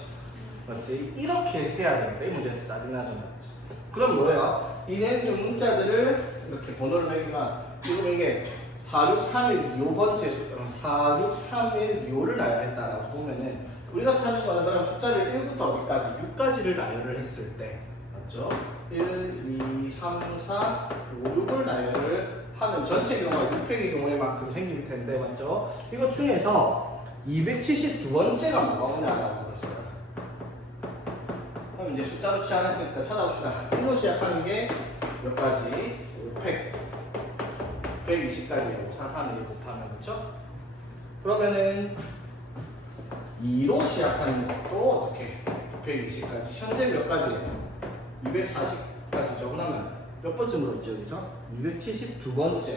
맞지? 이렇게 해야 되니까 이 문제가 진짜 짜증나죠. 맞지? 그럼 뭐예요? 이내는 좀 문자들을 이렇게 번호를 매기면 지금 이게 4631 요번째 숫자로 4631 요를 나열했다라고 보면은 우리가 찾는 거는 그럼 숫자를 1부터 어디까지 6까지를 나열을 했을 때 맞죠? 1, 2, 3, 4, 5, 6을 나열을 하면 전체 경우가 6팩의 경우에만큼 생길 텐데 맞죠? 이것 중에서 272번째가 뭐가 오냐라고 그랬어요. 그럼 이제 숫자로 취하했으니까 찾아봅시다. 1로 시작하는 게 몇 가지? 100, 120까지 5, 4, 3, 1 곱하면 그렇죠? 그러면은 2로 시작하는 것도 어떻게? 120까지 현재 몇 가지? 240까지죠. 그러면 몇 번째 물었죠? 그죠? 272번째.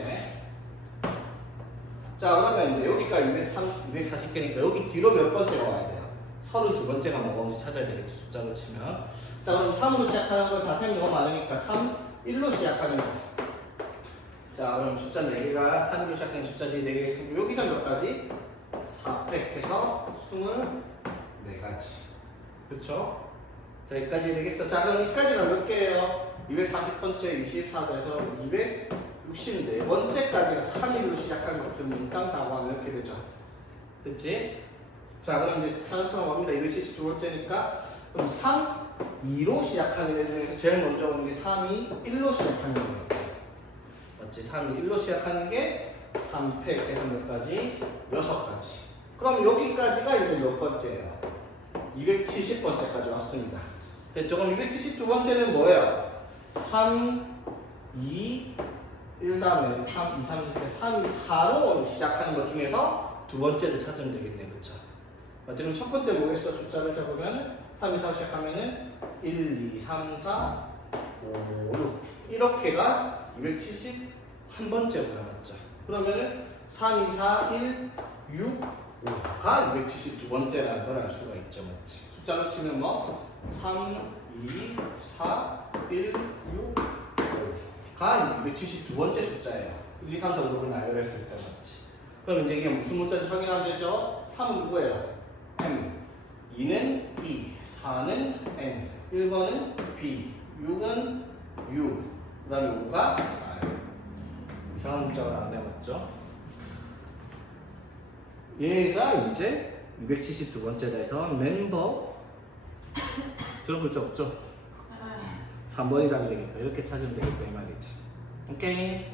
자 그러면 이제 여기까지 240개니까 여기 뒤로 몇 번째가 와야 돼요? 32번째가 뭐가 온지 찾아야 되겠죠. 숫자로 치면. 자 그럼 3으로 시작하는 걸 다 셈이 너무 많으니까 3, 1로 시작하는 거. 자 그럼 숫자 4개가 3으로 시작하는 숫자들이 4개 있으니까 여기가 몇 가지? 4팩 해서 24가지. 그쵸? 자 여기까지 되겠어. 자 그럼 여기까지가 몇 개예요? 240번째, 24에서 264번째까지가 3일로 시작하는 것들 문땅 다 하면 이렇게 되죠. 됐지? 자 그럼 이제 사전처럼 갑니다. 272번째니까 그럼 3, 2로 시작하는 애 중에서 제일 먼저 오는 게 3이 1로 시작하는 거예요. 맞지? 3이 1로 시작하는 게 3팩에서 몇 가지? 6가지. 그럼 여기까지가 이제 몇 번째예요? 270번째까지 왔습니다. 됐죠? 그럼 272번째는 뭐예요? 3, 2, 1 다음에 3, 2, 3, 3, 2, 4로 시작하는 것 중에서 두 번째를 찾으면 되겠네. 그쵸? 맞지? 그럼 첫 번째 뭐겠어? 숫자를 잡으면 3, 2, 4 시작하면은 1, 2, 3, 4, 5, 6 이렇게가 271번째고요. 맞죠? 그러면은 3, 2, 4, 1, 6, 5가 272번째라는 걸 알 수가 있죠. 맞지? 숫자로 치면 뭐 3, 2, 4, 1, 6, 5가 272번째 숫자예요. 1, 2, 3, 4, 5, 6을 나열했을 때 맞지? 그럼 이제 이게 무슨 문자인지 확인하면 되죠? 3은 누구예요? M 2는 E 4는 N 1번은 B 6은 U 그 다음에 5가 R 이상한 문자가 안 나왔죠? 얘가 이제 272번째다 해서 멤버 들어볼 적 없죠? 3번이 답이 되겠다. 이렇게 찾으면 되겠다 이 말이지. 오케이.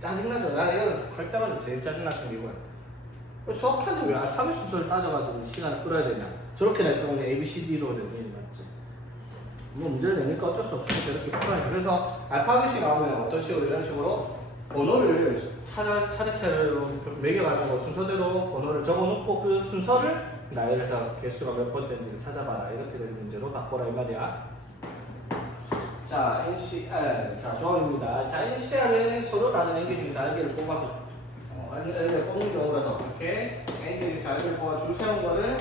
짜증나죠? 나 이거 할 때마다 제일 짜증났던 게 이거야. 수학하는데 왜 알파벳 순서를 따져가지고 시간을 끌어야 되냐? 저렇게 낼 경우는 A, B, C, D로 내는 맞지? 뭐 문제를 내니까 어쩔 수 없으니까 이렇게 풀어야 돼. 그래서 알파벳이 나오면 어떤 식으로 이런 식으로 번호를 차례차례로 매겨가지고 순서대로 번호를 적어놓고 그 순서를 나열해서 개수가 몇 번째인지를 찾아봐라. 이렇게 된 문제로 바꿔라 이 말이야. 자, NCR. 자, 조합입니다. 자, NCR은 서로 다른 N개중에 날개를 뽑아서 N개를 뽑는 경우라서 이렇게 N개를 날개를 뽑아 줄 세운 거를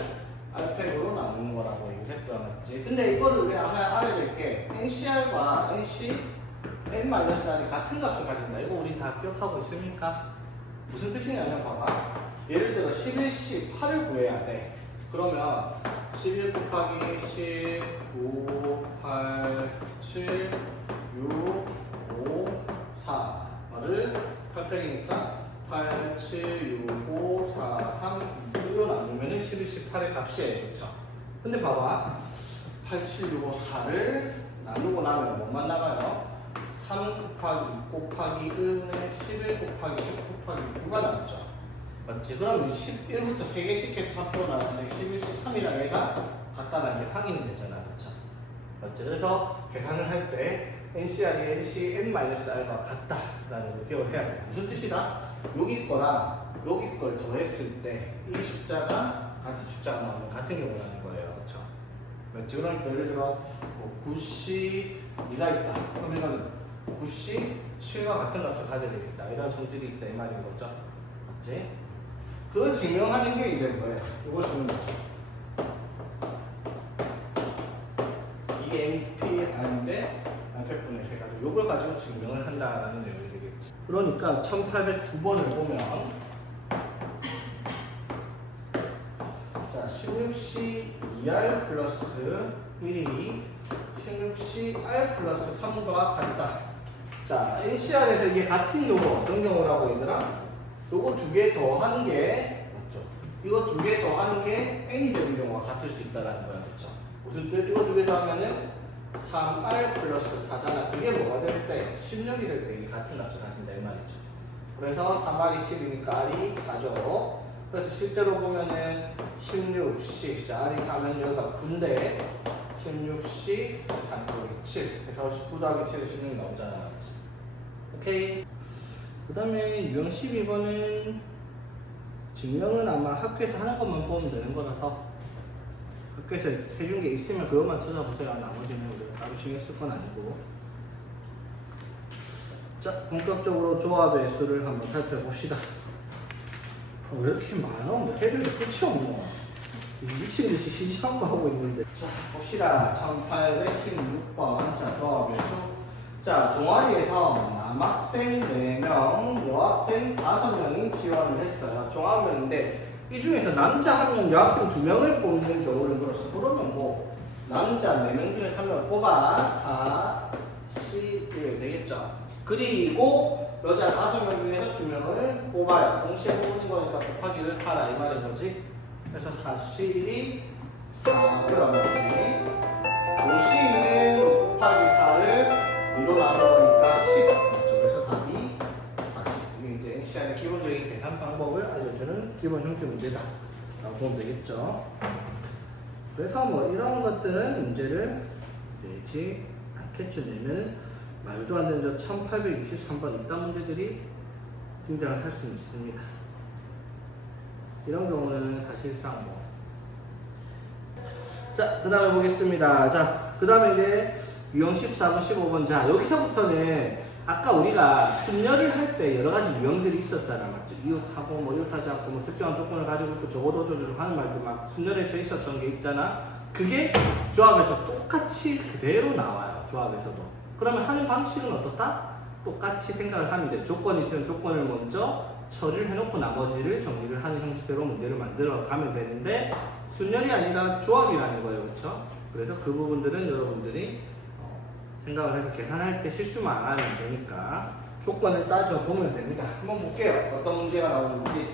알팩으로 나누는 거라고 얘기했더라, 맞지? 근데 이거를 우리가 하나 알아야 될 게 NCR과 NC N-R이 같은 값을 가진다. 이거 우리 다 기억하고 있습니까? 무슨 뜻이냐면 봐봐. 예를 들어 11시 8을 구해야 돼. 그러면 11 곱하기 10, 5, 8, 7, 6, 5, 4를 8팩이니까 8, 7, 6, 5, 4, 3, 2로 나누면 11시 8의 값이에요. 그쵸? 근데 봐봐. 8, 7, 6, 5, 4를 나누고 나면 뭐만 나가요? 3 곱하기 2 곱하기 1에 11 곱하기 10 곱하기 9가 남죠. 맞지? 그러면 11부터 3개씩 해서 3% 나눠서 11시 3이랑 얘가 같다는 게 확인이 되잖아. 그쵸? 맞지? 그래서 계산을 할 때 NCR이 NC N-R과 같다라는 걸 기억을 해야 돼. 무슨 뜻이다? 여기 거랑 여기 걸 더했을 때 이 숫자가 같은 숫자가 나오면 같은 경우라는 거예요. 그쵸? 맞지? 그러니까 예를 들어 9시 2가 있다. 그러면 9시 7과 같은 값을 가져야 되겠다. 이런 성질이 있다 이 말인 거죠. 맞지? 그걸 증명하는 게 이제 뭐예요? 이걸 쓰는 거죠. 이게 NP 아닌데 N팩분의 해가지고 이걸 가지고 증명을 한다라는 내용이 되겠지. 그러니까 1802번을 보면 자 16C 2R 플러스 1이 16C R 플러스 3과 같다. 자, NCR에서 이게 같은 경우 어떤 경우라고 얘들아? 요거 두 개 더하는 게 맞죠? 이거 두 개 더하는 게 n이 되는 경우가 같을 수 있다라는 거야, 그렇죠? 무슨 뜻? 이거 두 개 더하면은 3r 플러스 4잖아. 그게 뭐가 될 때? 16이 될 때 이게 같은 값을 가진다 이 말이죠. 그래서 3r이 10이니까 r이 4죠. 그래서 실제로 보면은 16c, 자, r이 4면 여기가 9인데 16c 단톡이 7. 그래서 19 더하기 7은 16이 나오잖아, 맞지? 오케이. 그 다음에 유형 12번은 증명은 아마 학교에서 하는 것만 보면 되는 거라서 학교에서 해준 게 있으면 그것만 찾아보세요. 나머지는 우리가 따로 신경 쓸 건 아니고. 자, 본격적으로 조합의 수를 한번 살펴봅시다. 왜 이렇게 많아? 뭐 해결이 끝이 없노? 미친듯이 쉬지 않고 하고 있는데. 자, 봅시다. 1816번. 자, 조합의 수. 자, 동아리에서 남학생 4명, 여학생 5명이 지원을 했어요. 종합면인데 이 중에서 남자 1명, 여학생 2명을 뽑는 경우를 들었어. 그러면 뭐 남자 4명 중에 1명을 뽑아 4, 11 되겠죠. 그리고 여자 5명 중에서 2명을 뽑아요. 동시에 뽑는 거니까 곱하기를 하라 이 말인 거지. 그래서 4, 11이 4 그러면지 50은 곱하기 4를 2로 나눠보니까 10. 맞죠? 그래서 답이 40. 이게 이제 NCR의 기본적인 계산 방법을 알려주는 기본 형태 문제다. 라고 보면 되겠죠. 그래서 뭐 이런 것들은 문제를 내지 않겠죠. 내면 말도 안 되는 저 1823번 이딴 문제들이 등장을 할 수 있습니다. 이런 경우는 사실상 뭐. 자, 그 다음에 보겠습니다. 자, 그 다음에 이제 유형 14번, 15번. 자, 여기서부터는 아까 우리가 순열을 할 때 여러 가지 유형들이 있었잖아. 맞죠? 이웃하고 뭐 이웃하지 않고 뭐 특정한 조건을 가지고 또 저거도 저저저 하는 말도 막 순열에서 있었던 게 있잖아. 그게 조합에서 똑같이 그대로 나와요. 조합에서도. 그러면 하는 방식은 어떻다? 똑같이 생각을 하면 돼. 조건이 있으면 조건을 먼저 처리를 해놓고 나머지를 정리를 하는 형태로 문제를 만들어 가면 되는데 순열이 아니라 조합이라는 거예요. 그렇죠? 그래서 그 부분들은 여러분들이 생각을 해서 계산할 때 실수만 안 하면 되니까 조건을 따져보면 됩니다. 한번 볼게요. 어떤 문제가 나오는지.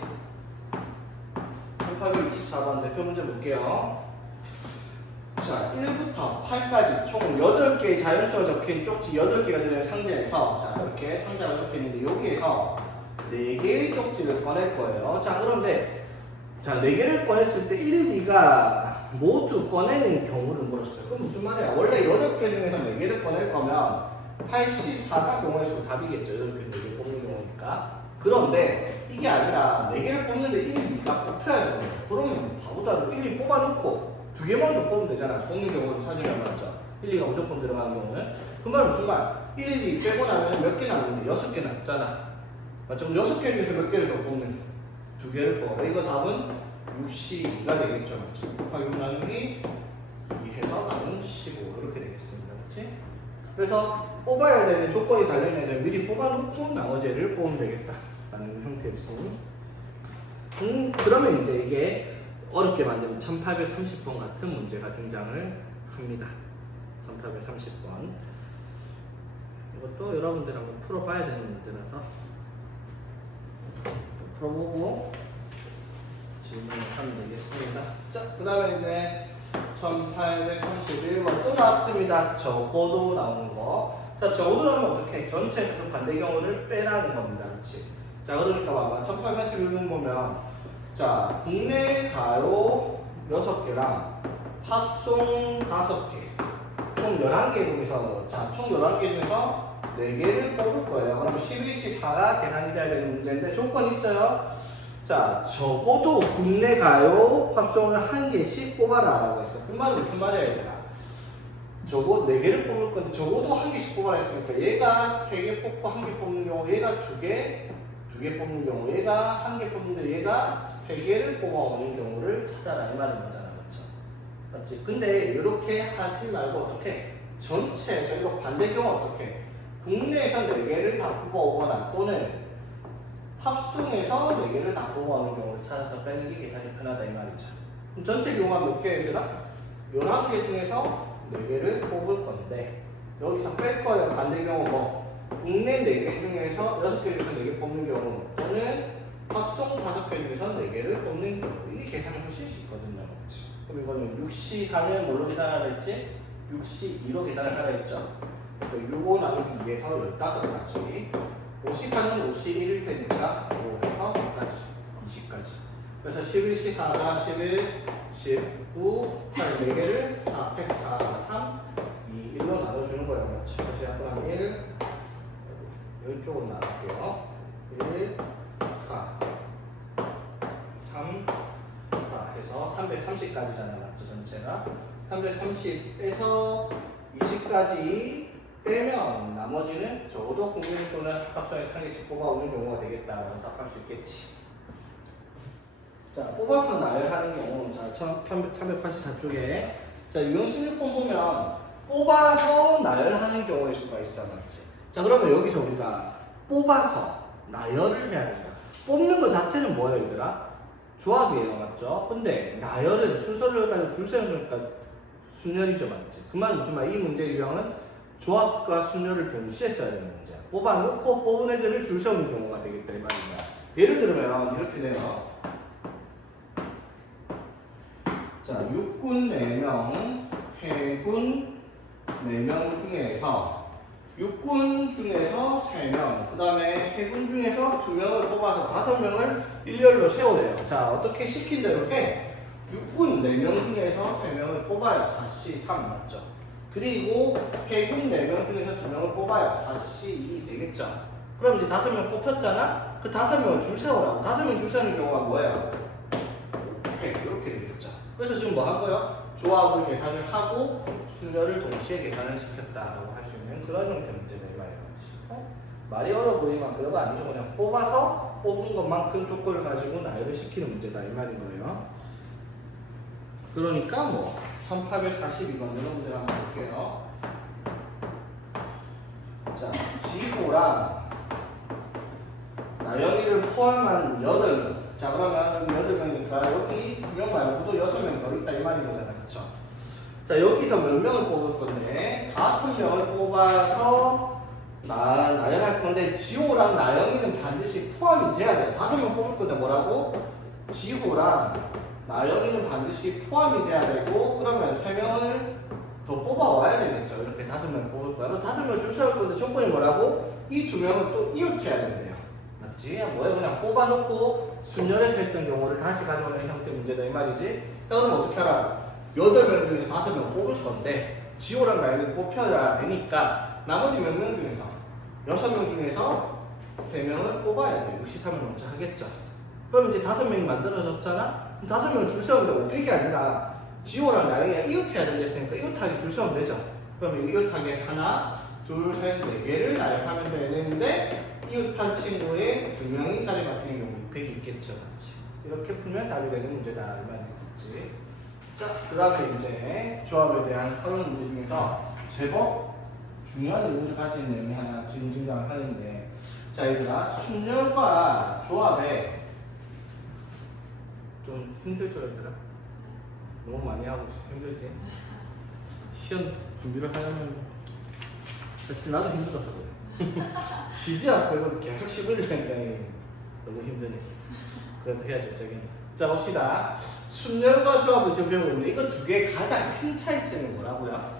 1824번 대표 문제 볼게요. 자, 1부터 8까지 총 8개의 자연수가 적혀있는 쪽지 8개가 되는 상자에서 자, 이렇게 상자가 적혀있는데 여기에서 4개의 쪽지를 꺼낼 거예요. 자, 그런데 자, 4개를 꺼냈을 때 1, 2가 모두 꺼내는 경우를 물었어요. 그럼 무슨 말이야? 원래 8개 중에서 4개를 꺼낼 거면 84가 경우의 수 답이겠죠. 8개 4개 뽑는 경우니까. 그런데 이게 아니라 4개를 뽑는데 1, 2가 뽑혀야 되거든요. 그러면 바보다로 1, 2 뽑아놓고 2개만 더 뽑으면 되잖아. 뽑는 경우는 찾으면 맞죠? 1, 2가 무조건 들어가는 경우는. 그 말은 무슨 말? 1, 2 빼고 나면 몇 개 남는데 6개 남잖아. 맞죠? 그럼 6개 중에서 몇 개를 더 뽑는? 2개를 뽑아. 이거 답은 62가 되겠죠. 맞죠? 곱하기 나누기 2 해서 나는 15 이렇게 되겠습니다. 그렇지? 그래서 뽑아야 되는 조건이 달려있는 애들 미리 뽑아놓고 나머지 애를 뽑으면 되겠다 라는 형태지. 그러면 이제 이게 어렵게 만들면 1830번 같은 문제가 등장을 합니다. 1830번. 이것도 여러분들 한번 풀어봐야 되는 문제라서 풀어보고 질문을 하면 되겠습니다. 자, 그 다음에 이제 1831번 또 나왔습니다. 적어도 나오는 거. 자, 적어도 나오면 어떻게? 전체에서 반대 경우를 빼라는 겁니다. 그렇지? 자, 그러니까 봐봐. 1881번 보면 자, 국내 가요 6개랑 팝송 5개 총 11개 중에서 자, 총 11개 중에서 4개를 뽑을 거예요. 그러면 11시 4가 계산이 돼야 되는 문제인데 조건이 있어요. 자, 적어도 국내 가요 팝송을 1개씩 뽑아라 라고 했어. 그 말은 무슨 말이야 얘들아? 적어도 4개를 뽑을 건데 적어도 1개씩 뽑아라 했으니까 얘가 3개 뽑고 1개 뽑는 경우, 얘가 2개 뽑는 경우, 얘가 1개 뽑는데 얘가 3개를 뽑아오는 경우를 찾아라 이 말인 거잖아. 그렇죠? 맞지? 근데 이렇게 하지 말고 어떻게? 전체, 이거 반대 경우 어떻게? 국내에서 4개를 다 뽑아오거나 또는 팝송에서 4개를 다 뽑아오는 경우를 찾아서 빼는 게 계산이 편하다 이 말이죠. 그럼 전체 경우가 몇 개들아? 11개 중에서 4개를 뽑을 건데 여기서 뺄 거예요. 반대 경우 뭐 국내 4개 중에서 6개 중에서 4개 뽑는 경우 또는 팝송 5개 중에서 4개를 뽑는 경우 이게 계산이 훨씬 쉽거든요. 그렇지? 그럼 이거는 6시 4면 뭘로 계산하라 했지? 6시 2로 계산을 하라 했죠. 6고 나누기 2에서 15가지 5시4는 5시 1일 테니까 5에서 5까지 20까지 그래서 11시 4가 11, 19, 8, 4개를 4, 100, 4, 3, 2, 1로 나눠주는 거예요. 맞죠? 다시 한번 1 이쪽으로 나눌게요. 1, 4, 3, 4 해서 330까지잖아요. 맞죠? 전체가 330에서 20까지 빼면 나머지는 적어도 국민 또는 합성에 1개씩 뽑아오는 경우가 되겠다라고 답할 수 있겠지. 자, 뽑아서 나열하는 경우, 자, 1384쪽에 자, 유형 16번 보면 뽑아서 나열하는 경우일 수가 있어, 맞지? 자, 그러면 여기서 우리가 뽑아서 나열을 해야 된다. 뽑는 것 자체는 뭐예요, 얘들아? 조합이에요, 맞죠? 근데 나열은 순서를 가지고 줄 세우니까 순열이죠, 맞지? 그 말은 무슨 말? 이 문제의 유형은 조합과 순열을 동시에 써야 되는 문제야. 뽑아놓고 뽑은 애들을 줄 세우는 경우가 되겠다 이 말이야. 예를 들면 이렇게 돼요. 자, 육군 4명, 해군 4명 중에서 육군 중에서 3명, 그 다음에 해군 중에서 2명을 뽑아서 5명을 일렬로 세우래요. 자, 어떻게 시킨 대로 해? 육군 4명 중에서 3명을 뽑아요. 4시 3 맞죠? 그리고 해군 4명 중에서 2명을 뽑아야 4시 2 되겠죠. 그럼 이제 5명 뽑혔잖아? 그 5명을 줄 세우라고. 5명 줄 세우는 경우가 뭐예요? 이렇게 되겠죠. 그래서 지금 뭐 한 거예요? 조합을 계산을 하고 순열을 동시에 계산을 시켰다라고 할 수 있는 그런 형태의 문제다 이 말이에요. 말이 어려워 보이지만 별거 아니죠. 그냥 뽑아서 뽑은 것만큼 조건을 가지고 나열을 시키는 문제다 이 말인 거예요. 그러니까 뭐 1842번 여러분들 한번 볼게요. 자, 지호랑 나영이를 포함한 8명. 자, 그러면 8명이니까 여기 2명 말고도 6명 더 있다 이 말인 거잖아요. 그쵸? 자, 여기서 몇 명을 뽑을 건데 5명을 뽑아서 나열할 건데 지호랑 나영이는 반드시 포함이 돼야 돼요. 5명 뽑을 건데 뭐라고? 지호랑 나영이는 반드시 포함이 돼야 되고 그러면 3명을 더 뽑아와야 되겠죠. 이렇게 5명 뽑을 거야. 5명 줄 세울 건데 조건이 뭐라고? 이 2명을 또 이렇게 해야 된대요. 맞지? 뭐야 그냥 뽑아놓고 순열해서 했던 경우를 다시 가져오는 형태 문제다 이 말이지. 자, 그러면 어떻게 하라? 8명 중에서 5명 뽑을 건데 지호랑 나영이 뽑혀야 되니까 나머지 몇 명 중에서 6명 중에서 3명을 뽑아야 돼. 63을 먼저 하겠죠. 그럼 이제 5명이 만들어졌잖아? 5명을 줄 세우는데 5팩이 아니라 지호랑 나영이가 이웃해야 된댔으니까 이웃하게 줄 세우면 되죠. 그러면 이웃하게 하나, 둘, 셋, 4개를 나열하면 되는데 이웃한 친구의 2명이 자리 바뀌는 경우 6팩이 있겠죠. 맞지? 이렇게 풀면 답이 되는 문제다. 이 말이겠지. 자, 그 다음에 이제 조합에 대한 서론 문제 중에서 제법 중요한 의미를 가진 내용이 하나 등장을 하는데, 자, 얘들아, 순열과 조합에 좀 힘들죠, 얘들아? 너무 많이 하고 있어. 힘들지? 시험 준비를 하려면 사실 나도 힘들어서 그래. 쉬지 않고 계속 씹으려니까 너무 힘드네. 그래도 해야죠, 저기는. 자, 봅시다. 순열과 조합을 지금 배우고 있는데 이거 두 개의 가장 큰 차이점이 뭐라고요?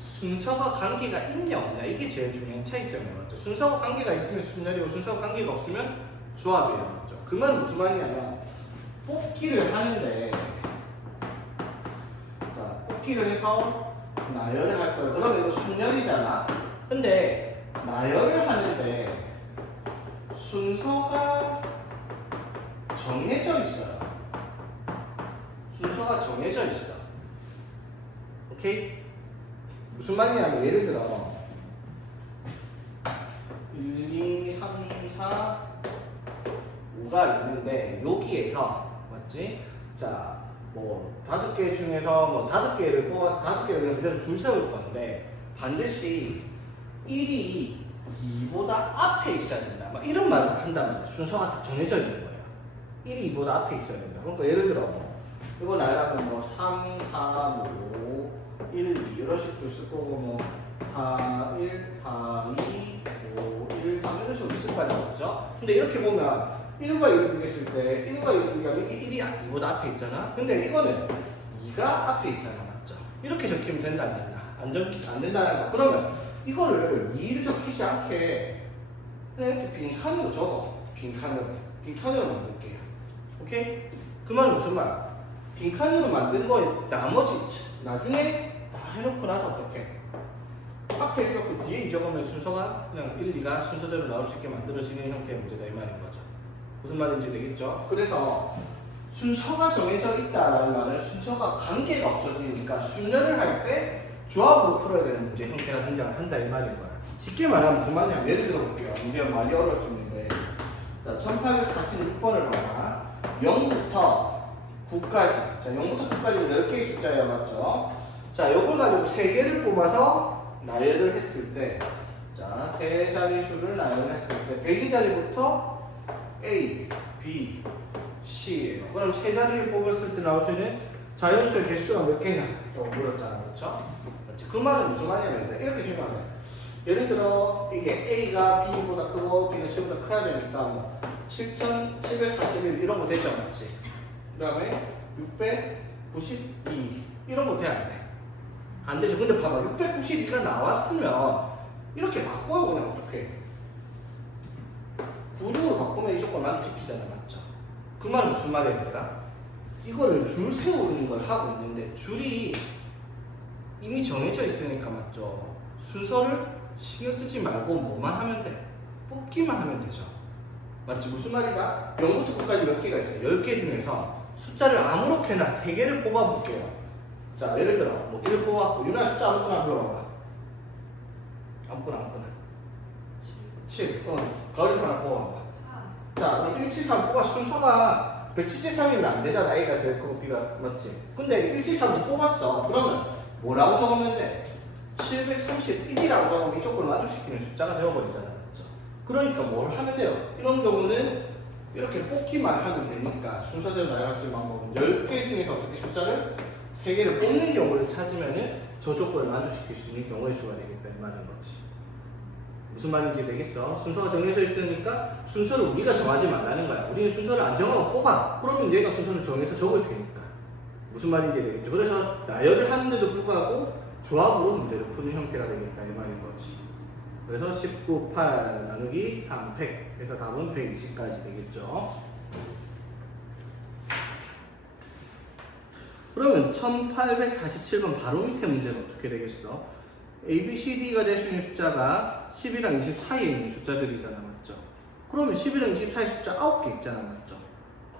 순서가 관계가 있냐 없냐, 이게 제일 중요한 차이점이에요. 맞죠? 순서가 관계가 있으면 순열이고 순서가 관계가 없으면 조합이에요. 맞죠? 그 말은 무슨 말이냐면 뽑기를 하는데, 자, 뽑기를 해서 나열을 할 거예요. 그러면 이거 순열이잖아. 근데 나열을 하는데 순서가 정해져 있어요. 순서가 정해져 있어. 오케이? 무슨 말이냐면 예를 들어 1, 2, 3, 4, 5가 있는데 여기에서 맞지? 자, 뭐 5개 중에서 뭐 5개를 뽑아 5개를 그대로 줄 세울 건데 반드시 1이 2보다 앞에 있어야 된다. 막 이런 말을 한다면 순서가 정해져 있는 거예요. 1이 2보다 앞에 있어야 된다. 그러니까 예를 들어 이거 나열하면 뭐 3, 4, 5, 1, 2 이런 식으로 있을 거고 뭐 4, 1, 4, 2, 5, 1, 3 이런 식으로 있을 거 아니야, 맞죠? 근데 이렇게 보면 1과 2를 비교했을 때 1과 2를 비교하면 1이 2보다 앞에 있잖아. 근데 이거는 2가 앞에 있잖아, 맞죠? 이렇게 적히면 된다, 안 된다? 안 된다는 거. 그러면 이거를 2를 적히지 않게 그냥 이렇게 빈칸으로 적어. 빈칸으로 만들게요. 오케이? 그 말은 무슨 말? 빈칸으로 만든 거에 나머지 나중에 다 해놓고 나서 어떻게 앞에 껴고 뒤에 잊어보면 순서가 그냥 1, 2가 순서대로 나올 수 있게 만들어지는 형태의 문제다, 이 말인 거죠. 무슨 말인지 되겠죠? 그래서 순서가 정해져 있다라는 말은 순서가 관계가 없어지니까 순열을 할 때 조합으로 풀어야 되는 문제 형태가 등장을 한다, 이 말인 거야. 쉽게 말하면 무슨 말이냐면 예를 들어 볼게요. 문제가 많이 어려울 수 있는데, 자, 1846번을 봐봐. 0부터 9까지. 자, 0부터 9까지는 10개의 숫자예요, 맞죠? 자, 요걸 가지고 3개를 뽑아서 나열을 했을 때, 자, 세 자리수를 나열했을 때, 100의 자리부터 A, B, C예요. 그럼 세 자리를 뽑았을 때 나올 수 있는 자연수의 개수가 몇 개냐? 라고 물었잖아, 그렇죠? 그 말은 무슨 말이냐면 이렇게 생각해. 예를 들어 이게 A가 B보다 크고 B가 C보다 커야 되니까 뭐 7741 이런 거 되죠, 맞지? 그 다음에 692 이런 거 돼, 안 돼? 안 되죠. 근데 봐봐, 692가 나왔으면 이렇게 바꿔요. 그냥 어떻게 구조로 바꾸면 이 조건 만족시키잖아, 맞죠? 그 말은 무슨 말이야, 얘들아? 이거를 줄 세우는 걸 하고 있는데 줄이 이미 정해져 있으니까, 맞죠? 순서를 신경 쓰지 말고 뭐만 하면 돼? 뽑기만 하면 되죠. 맞지? 무슨 말이다? 0부터 9까지 몇 개가 있어요? 10개 중에서 숫자를 아무렇게나 3개를 뽑아볼게요. 자, 예를 들어 뭐 1을 뽑았고, 유나 숫자 아무거나 불러봐봐. 아무거나 7. 가을이 하나 뽑아봐. 자, 그럼 173 뽑아. 순서가 173이면 안 되잖아. A가 제일 크고 B가, 맞지? 근데 173을 뽑았어. 그러면 뭐라고 적으면 돼? 731이라고 적으면 이쪽으로 만족시키는 숫자가 되어버리잖아, 맞죠? 그러니까 뭘 하면 돼요? 이런 경우는 이렇게 뽑기만 하면 되니까 순서대로 나열할 수 있는 방법은 10개 중에서 어떻게 숫자를 3개를 뽑는 경우를 찾으면은 저 조건을 만족시킬 수 있는 경우의 수가 되겠다, 이 말인 거지. 무슨 말인지 되겠어? 순서가 정해져 있으니까 순서를 우리가 정하지 말라는 거야. 우리는 순서를 안 정하고 뽑아. 그러면 얘가 순서를 정해서 적을 테니까. 무슨 말인지 되겠죠? 그래서 나열을 하는데도 불구하고 조합으로 문제를 푸는 형태가 되겠다, 이 말인 거지. 그래서 19, 8 나누기 3, 100 해서 답은 120까지 되겠죠. 그러면 1847번 바로 밑에 문제는 어떻게 되겠어? A, B, C, D가 될 수 있는 숫자가 10이랑 20 사이에 있는 숫자들이잖아, 맞죠? 그러면 10이랑 20 사이 숫자 9개 있잖아, 맞죠?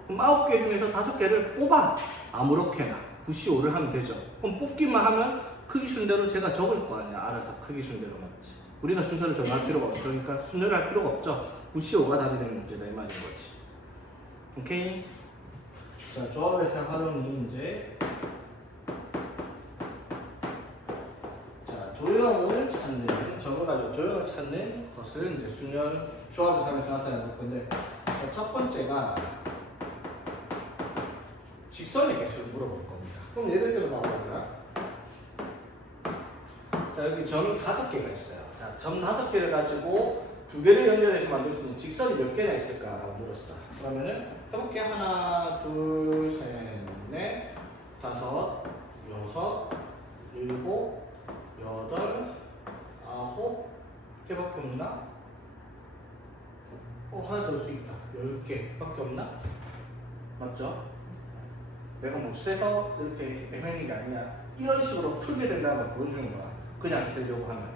그럼 9개 중에서 5개를 뽑아. 아무렇게나 9C5를 하면 되죠. 그럼 뽑기만 하면 크기 순대로 제가 적을 거 아니야. 알아서 크기 순대로, 맞지? 우리가 순서를 정할 필요가 없어. 그러니까 순서를 할 필요가 없죠. 9C5가 답이 되는 문제다, 이 말인 거지. 오케이? 자, 조합에서 활용이 이제 도형을 찾는, 적어가지고 도형을 찾는 것을 이제 순열 조합에서 하면 나타내 볼 건데, 첫 번째가 직선의 개수를 물어볼 겁니다. 그럼 예를 들어 나오더라. 자, 여기 점이 5개가 있어요. 자, 점 5개를 가지고 2개를 연결해서 만들 수 있는 직선이 몇 개나 있을까라고 물었어. 그러면은 해볼게. 하나, 둘, 셋, 넷, 다섯, 여섯, 일곱, 여덟, 아홉 개밖에 없나? 하나 더 수 있다. 10개밖에 없나? 맞죠? 내가 못 세서 이렇게 애매한 게 아니야. 이런 식으로 풀게 된다면 보여주는 거야. 그냥 세려고 하면.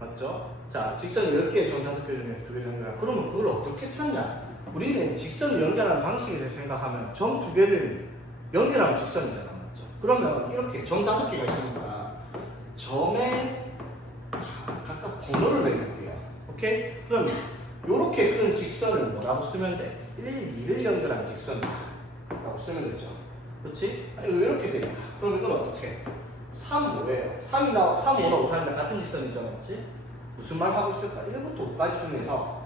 맞죠? 자, 직선이 10개, 점 5개 중에 2개를 연결하라. 그러면 그걸 어떻게 찾냐? 우리는 직선을 연결하는 방식에 대해서 생각하면 점 2개를 연결하면 직선이잖아. 맞죠? 그러면 이렇게 점 5개가 있으니까 점에 각각 번호를 내볼게요. 오케이? 그럼 이렇게 큰 직선을 뭐라고 쓰면 돼? 1, 2를 연결한 직선이라고 쓰면 되죠. 그렇지? 아니, 이렇게 되니까. 그럼 이건 어떻게? 3 뭐예요? 3이나 3, 5나 5, 3이나 같은 직선이죠. 맞지? 무슨 말 하고 있을까? 1부터 5까지 중에서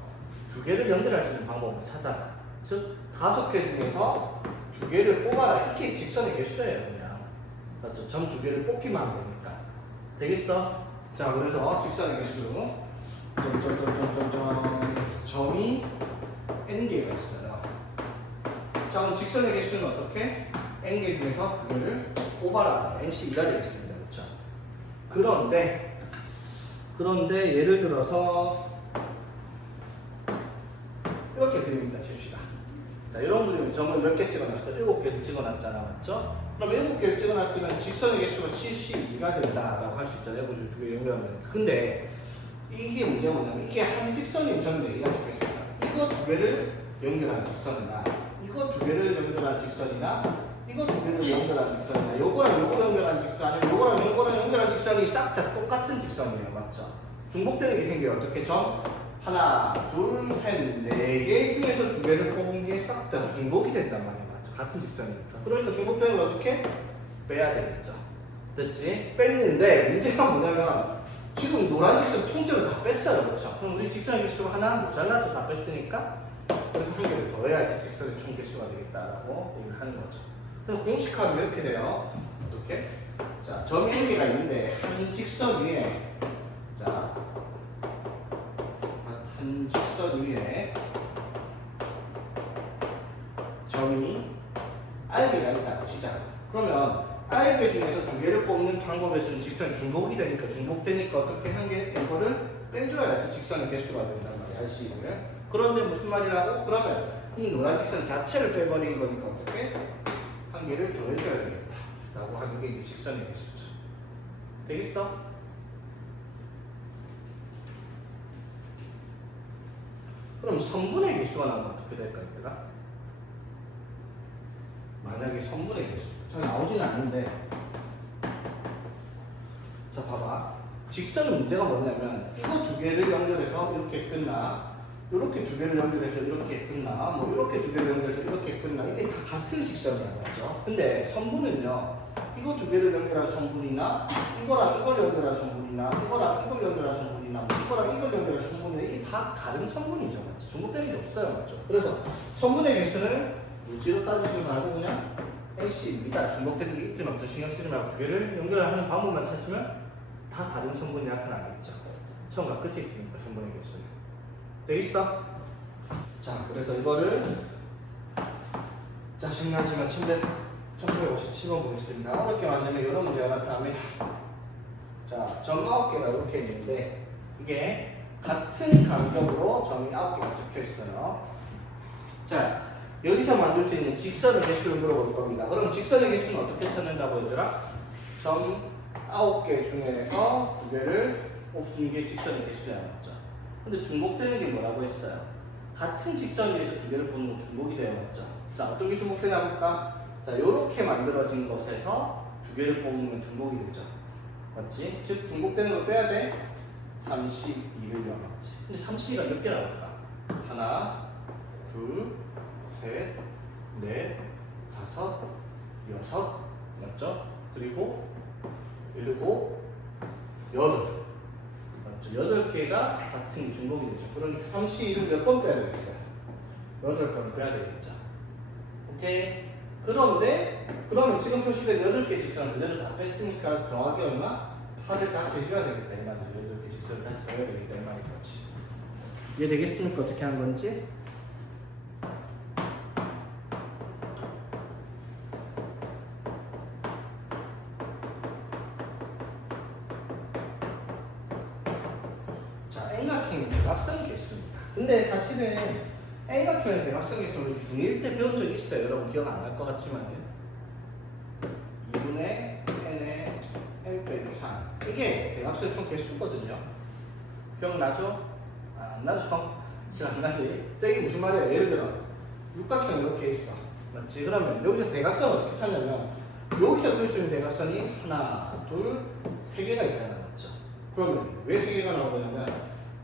2개를 연결할 수 있는 방법을 찾아라. 즉, 5개 중에서 2개를 뽑아라. 이게 직선의 개수예요, 그냥. 맞죠? 점 2개를 뽑기만 하면 되니까. 되겠어? 자, 그래서 직선의 개수. 점이 n개가 있어요. 자, 그럼 직선의 개수는 어떻게? n개 중에서 2개를 뽑아라. nc2가 되겠습니다. 그렇죠? 그런데 예를 들어서 이렇게 그립니다. 칩시다. 자, 이런 그림은 점을 몇 개 찍어놨어요? 7개를 찍어놨잖아. 맞죠? 그럼 7개를 찍어놨으면 직선의 개수가 72가 된다라고 할 수 있잖아요. 2개 연결하면. 근데 이게 문제가 뭐냐면 이게 한 직선인 점 4개가 찍혀있습니다. 이거 2개를 연결하는 직선이나 이거 2개를 연결하는 직선이나 이거 2개를 연결하는 직선이나 요거랑 요거 연결하는 직선 아니면 요거랑 요거랑 연결하는 직선이 싹 다 똑같은 직선이에요. 맞죠? 중복되는 게 생겨요. 어떻게 점? 하나, 둘, 셋, 4개 중에서 2개를 뽑은 게 싹 다 중복이 된단 말이에요. 맞죠? 같은 직선이니까. 그러니까 중복되는 걸 어떻게? 빼야 되겠죠. 됐지? 뺐는데 문제가 뭐냐면 지금 노란 직선 통째로 다 뺐어요. 그렇죠? 그럼 우리 직선의 개수가 하나 모자라죠. 다 뺐으니까. 그래서 한 개를 더 해야지 직선의 총 개수가 되겠다라고 얘기를 하는 거죠. 그래서 공식화하면 이렇게 돼요. 어떻게? 자, 점이 n개가 있는데 한 직선 위에 한 직선 위에 점이 R개가 있다고 치자. 그러면 R개 중에서 2개를 뽑는 방법에서는 직선이 중복이 되니까 중복되니까 어떻게 한 개 이거를 빼줘야지 직선의 개수가 된단 말이야. RC를. 그런데 무슨 말이라고? 그러면 이 노란 직선 자체를 빼버리는 거니까 어떻게? 한 개를 더 해줘야 되겠다 라고 하는 게 이제 직선의 개수죠. 되겠어? 그럼 선분의 개수가 나오면 어떻게 될까 얘들아? 만약에 선분의 개수 잘 나오지는 않는데 자 봐봐. 직선의 문제가 뭐냐면 이거 2개를 연결해서 이렇게 끝나 이렇게 2개를 연결해서 이렇게 끝나 뭐 이렇게 2개를 연결해서 이렇게 끝나 이게 다 같은 직선이라고 하죠. 근데 선분은요 이거 2개를 연결한 선분이나 이거랑 이걸 연결한 선분이나 이거랑 이걸 연결한 선분이나 뭐 이거랑 이걸 연결한 선분이나 이게 다 다른 선분이죠. 맞지? 중복되는 게 없어요. 맞죠? 그래서 선분의 개수는 물질로 따지지 말고 그냥 NC입니다. 중복되는 게 있든 없든 신경 쓰지 말고 2개를 연결하는 방법만 찾으면 다 다른 선분이 나타나겠죠. 처음과 끝이 있으니까 선분의 개수는. 되겠어? 자, 그래서 이거를 짜증나지만 1957번 보겠습니다. 어렵게 만들면 이런 문제가 나타납니다. 자, 점 9개가 이렇게 있는데 이게 같은 간격으로 점이 9개가 적혀 있어요. 자, 여기서 만들 수 있는 직선의 개수를 물어볼 겁니다. 그럼 직선의 개수는 어떻게 찾는다고 얘들아? 점 9개 중에서 2개를 뽑는 게 직선의 개수야, 맞죠? 근데 중복되는 게 뭐라고 했어요? 같은 직선 위에서 2개를 뽑는 건 중복이 돼요, 맞죠? 자, 어떤 게 중복되냐 볼까? 자, 요렇게 만들어진 것에서 2개를 뽑으면 중복이 되죠. 맞지? 즉, 중복되는 걸 빼야 돼? 32를 넣어놨지. 근데 32가 몇 개나 올까? 하나, 둘, 셋, 넷, 다섯, 여섯, 맞죠? 그리고 일곱, 여덟. 맞죠? 8개가 같은 중복이 되죠. 그러니까 32를 몇 번 빼야 되겠어요? 8번 빼야 되겠죠. 오케이? 그런데, 그러면 지금 표시된 8개 직선을 그대로 다 뺐으니까 더하기 얼마? 8을 다시 해줘야 되겠다. 이 말이죠. 8개 직선을 다시 더해야 되겠다. 이 말인 거지. 이해되겠습니까? 어떻게 하는 건지? 자, N각형의 대각선 개수입니다. 근데 사실은 N각형의 대각선 개수는 중1 때 배운 적이 있어요. 여러분 기억 안 날 것 같지만요. 2분의 N의 N 빼기 3. 이게 대각선의 총 개수거든요. 기억나죠? 안 나죠? 기억 안 나지? 저게 무슨 말이야? 예를 들어 육각형 이렇게 있어. 맞지? 그러면 여기서 대각선 어떻게 찾냐면 여기서 뜰 수 있는 대각선이 하나, 둘, 세 개가 있잖아. 맞죠? 그러면 왜 세 개가 나오냐면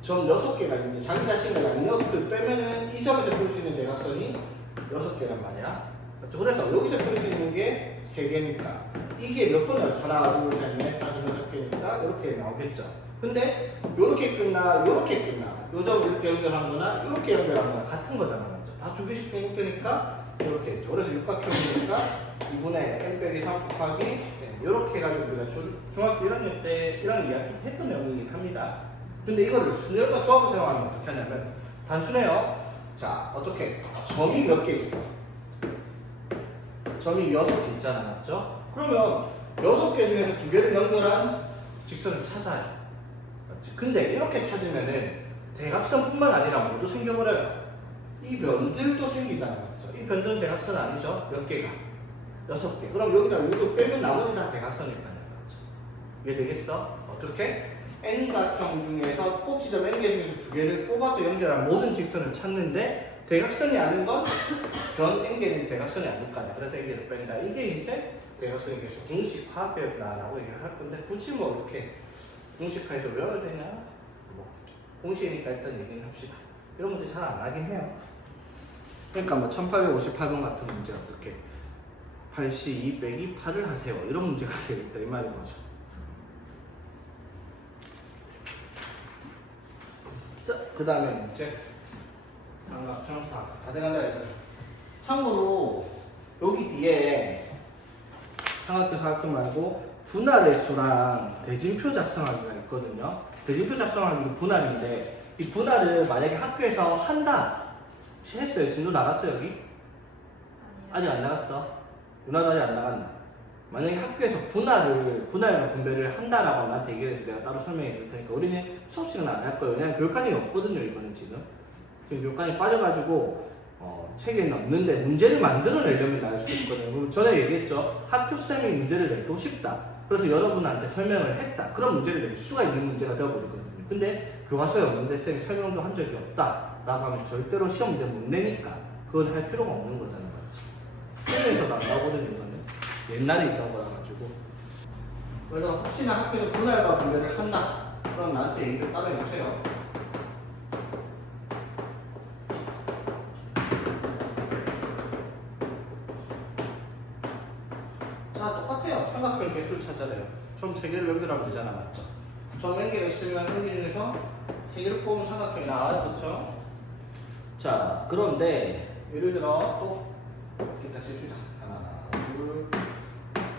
점 6개가 있는데 자기 자신의 양력을 빼면은 이 점에서 볼 수 있는 대각선이 6개란 말이야. 맞죠? 그래서 여기서 볼 수 있는 게 3개니까 이게 몇 번 나와요? 하나, 둘, 셋, 넷, 다섯, 6개니까 이렇게 나오겠죠. 근데 요렇게 끝나, 요렇게 끝나. 요 점 이렇게 연결한 거나 요렇게 연결한 거나 같은 거잖아. 맞죠? 다 2개씩 중복되니까 이렇게 했죠. 그래서 육각형이니까 2분의 n 빼기 3 곱하기 이렇게 해가지고 우리가 중학교 1학년 때 이런 이야기 했던 내용이긴 합니다. 근데 이거를 순열과 조합을 사용하면 어떻게 하냐면 단순해요. 자, 어떻게? 점이 몇 개 있어? 점이 6개 있잖아. 맞죠? 그러면 6개 중에서 2개를 연결한 직선을 찾아요. 맞지? 근데 이렇게 찾으면은 대각선뿐만 아니라 모두 생겨버려요. 이 면들도 생기잖아요. 맞죠? 이 변들은 대각선 아니죠? 몇 개가? 6개. 그럼 여기다 이거 빼면 나머지 다 대각선일 거 아니야. 맞죠? 이해되겠어? 어떻게? N각형 중에서 꼭지점 N개 중에서 2개를 뽑아서 연결한 모든 직선을 찾는데 대각선이 아닌 건 변 N개는 대각선이 아닐 거 아니야. 그래서 N개를 뺀다. 이게 이제 대각선의 개수 공식화되었다라고 얘기를 할 건데 굳이 뭐 이렇게 공식화해서 외워야 되냐? 뭐 공식이니까 일단 얘기는 합시다. 이런 문제 잘 안 하긴 해요. 그러니까 뭐 1858번 같은 문제 어떻게 82 빼기 8을 하세요. 이런 문제가 되겠다. 이 말인 거죠. 자, 그 다음에 이제 삼각형 사각 다 돼간다 얘들. 참고로 여기 뒤에 삼각형 사각형 말고 분할의 수랑 대진표 작성하기가 있거든요. 대진표 작성하기는 분할인데 이 분할을 만약에 학교에서 한다 했어요. 진도 나갔어 여기? 아직 안 나갔어. 누나도 아직 안 나갔나? 만약에 학교에서 분할과 분배를 한다라고 나한테 얘기해서 내가 따로 설명해 줄 테니까 우리는 수업 시간 안 할 거예요. 왜냐면 교육과정이 없거든요, 이거는 지금. 지금 교육과정이 빠져가지고, 책에는 없는데 문제를 만들어내려면 날 수 있거든요. 전에 얘기했죠. 학교쌤이 문제를 내고 싶다. 그래서 여러분한테 설명을 했다. 그런 문제를 낼 수가 있는 문제가 되어버리거든요. 근데 교과서에 없는데 쌤이 설명도 한 적이 없다. 라고 하면 절대로 시험 문제 못 내니까 그건 할 필요가 없는 거잖아요. 수능에서도 안 나오거든요, 이거는. 옛날에 있던 거라 가지고. 그래서 혹시나 학교에서 분할과 분배를 한다. 그럼 나한테 얘기를 따로 해주세요. 자, 똑같아요. 삼각형 개수를 찾아내요. 점 3개를 연결하면 되잖아, 맞죠? 점 N개가 있으면 N개 중에서 3개를 뽑으면 삼각형이 나와요, 그렇죠? 자, 그런데 예를 들어 또 이렇게 다시 해주자. 하나, 둘,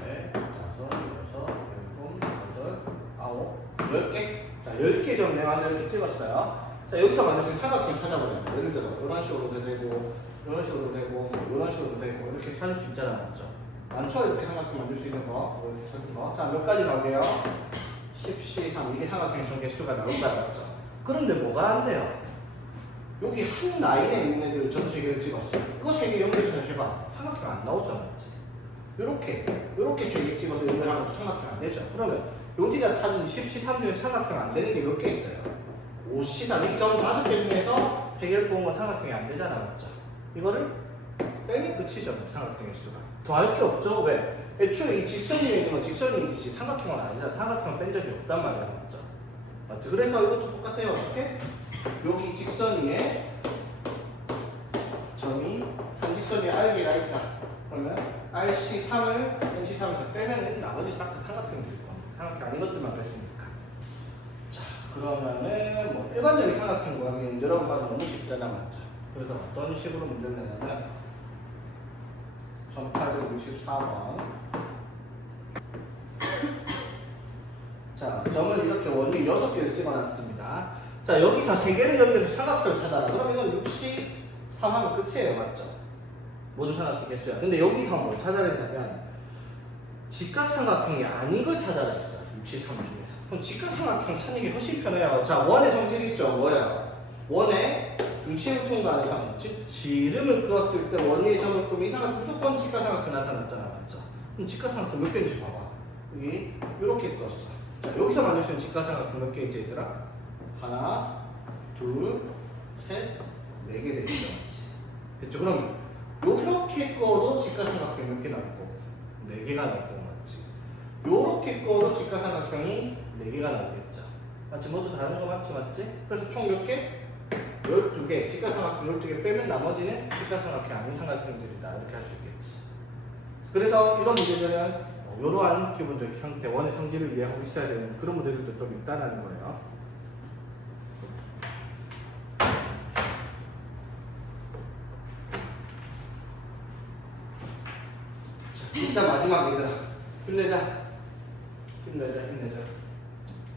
넷, 다섯, 여섯, 일곱, 여덟, 아홉, 10개? 자, 10개 점 내가 이렇게 찍었어요. 자, 여기서 만들 수 있는 삼각형 찾아보자. 예를 들어 이런 식으로도 되고 이런 식으로도 되고 이런 식으로도 되고 이렇게 찾을 수 있잖아, 맞죠? 많죠? 이렇게 삼각형 만들 수 있는 거, 이렇게 찾는 거. 자, 몇 가지 나오게요? 10, 13, 이게 삼각형의 총 개수가 나온다, 맞죠? 그런데 뭐가 안 돼요? 여기 한 라인에 있는 애들 전 3개를 찍었어. 이거 3개 연결해서 해봐. 삼각형 안 나오죠, 맞지? 요렇게 3개 찍어서 연결하면 삼각형 안 되죠. 그러면 여기가 찾은 10C3 중에 삼각형 안 되는 게 몇 개 있어요? 5C3, 이 점 5개 중에서 3개를 뽑은 건 삼각형이 안 되잖아, 맞죠? 이거를 빼면 끝이죠, 삼각형의 수가. 더 할 게 없죠, 왜? 애초에 이 직선이 있는 건 직선이지 삼각형은 아니잖아. 삼각형은 뺀 적이 없단 말이야, 맞죠? 맞죠? 그래서 이것도 똑같아요, 어떻게? 여기 직선 위에 점이 한 직선 위에 R개가 있다. 그러면 RC3을 NC3에서 빼면 나머지 싹 다 삼각형이 될 겁니다. 삼각형 아닌 것들만 뺐으니까. 자, 그러면은 뭐 일반적인 삼각형 구하기는 여러분 봐도 너무 쉽잖아, 맞죠? 그래서 어떤 식으로 문제를 내냐면 1864번. 자, 점을 이렇게 원이 6개를 찍어놨습니다. 자, 여기서 3개를 연결해서 삼각형을 찾아라. 그럼 이건 60, 3 하면 끝이에요, 맞죠? 모든 삼각형 개수야. 근데 여기서 뭘 찾아야 되냐면 직각삼각형이 아닌 걸 찾아라 했어요. 63 중에서. 그럼 직각삼각형 찾는 게 훨씬 편해요. 자, 원의 성질이 있죠. 뭐예요? 원의 중심을 통과하는 점, 즉 지름을 그었을 때 원리의 점을 끄면 이 삼각형 무조건 직각삼각형 나타났잖아, 맞죠? 그럼 직각삼각형 몇 개인지 봐봐. 여기 이렇게 떴어. 자, 여기서 만들 수 있는 직각삼각형 몇 개인지 얘들아? 하나, 둘, 셋, 4개 되겠죠, 맞지? 됐죠? 그럼 요렇게 꺼도 직각삼각형이 몇 개 나올 거고 4개가 나올 거고, 맞지? 요렇게 꺼도 직각삼각형이 4개가 나오겠죠. 맞지? 모두 다른 거 맞지? 그래서 총 몇 개? 12개, 직각삼각형 12개 빼면 나머지는 직각삼각형 아닌 삼각형들이다. 이렇게 할 수 있겠지. 그래서 이런 문제들은 이러한 기본적 형태, 원의 성질을 이해하고 있어야 되는 그런 문제들도 좀 있다는 거예요. 자, 진짜 마지막 얘들아. 힘내자.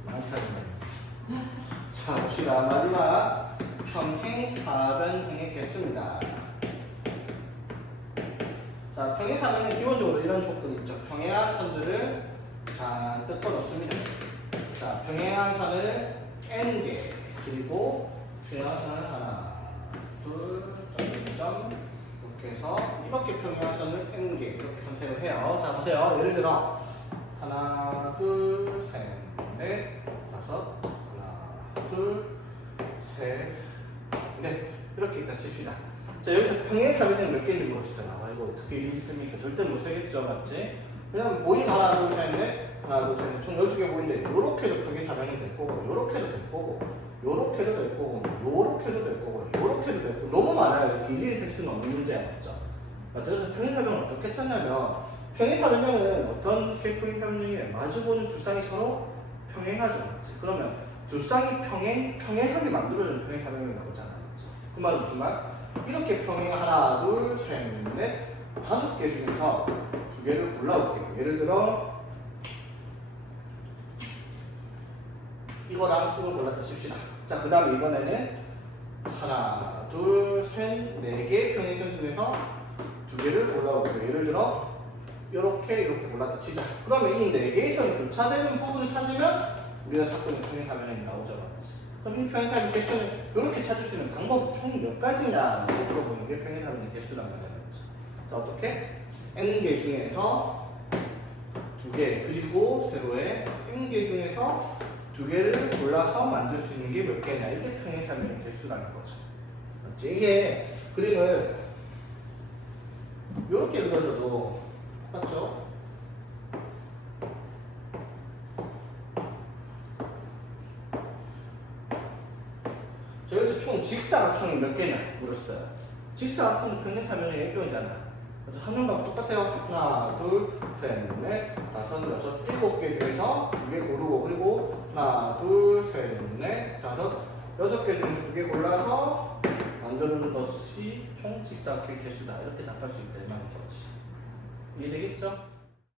많다, 정말. 자, 봅시다. 마지막. 평행 사변행의 개수입니다. 자, 평행 사변은 기본적으로 이런 조건이 있죠. 평행한 선들을 잔뜩 꺼놓습니다. 자, 평행한 선을 n개, 그리고 평행한 선을 하나, 둘, 점, 이렇게 해서 이렇게 평행한 선을 n개 이렇게 선택을 해요. 자, 보세요. 예를 들어 하나, 둘, 셋, 넷, 다섯, 하나, 둘, 셋, 네, 이렇게 일단 씁시다. 자, 여기서 평행 사변은 몇 개인지 모르겠어요. 아, 이거 어떻게 일일이 씁니까? 절대 못 쓰겠죠, 맞지? 왜냐면 보이는 하나, 둘, 셋, 넷, 하나, 둘, 셋, 넷, 총 12개 보이는데 요렇게도 평행 사변이 될 거고, 요렇게도 될 거고, 요렇게도 될 거고, 요렇게도 될 거고, 요렇게도 될 거고, 너무 많아요. 이렇게 일일이 쓸 수는 없는 문제야, 맞죠? 맞죠? 그래서 평행 사변을 어떻게 찾냐면 평행 사변형은 어떤 평행 사변형이에요? 마주보는 두 쌍이 서로 평행하죠, 맞지? 그러면 두 쌍이 평행하게 만들어주는 평행 사변형이 나오잖아, 맞죠? 그 말은 무슨 말? 이렇게 평행 하나, 둘, 셋, 넷, 5개 중에서 2개를 골라올게요. 예를 들어 이거랑 이걸 골랐다 칩시다. 자, 그 다음에 이번에는 하나, 둘, 셋, 4개 평행선 중에서 2개를 골라올게요. 예를 들어 이렇게 골랐다 치자. 그러면 이 4개에서 교차되는 부분을 찾으면 우리가 찾고 있는 평행 사변형이 나오죠, 맞지? 그럼 이 평행 사변 개수는 이렇게 찾을 수 있는 방법 총 몇 가지냐라고 물어보는 게 평행 사변의 개수란 말이에요. 자, 어떻게? n개 중에서 2개, 그리고 세로에 n개 중에서 2개를 골라서 만들 수 있는 게 몇 개냐? 이게 평행 사변의 개수라는 거죠. 맞지? 이게 그림을 이렇게 그려줘도 맞죠? 여기서 총 직사각형이 몇 개냐 물었어요. 직사각형은 평행 사변의 일종이잖아. 그래서 하는 거랑 똑같아요. 하나, 둘, 셋, 넷, 다섯, 여섯, 7개 중에서 2개 고르고, 그리고 하나, 둘, 셋, 넷, 다섯, 6개 중에 2개 골라서 만드는 것이 총 직사각형의 개수다. 이렇게 답할 수 있다 이 말인 거지. 이해되겠죠?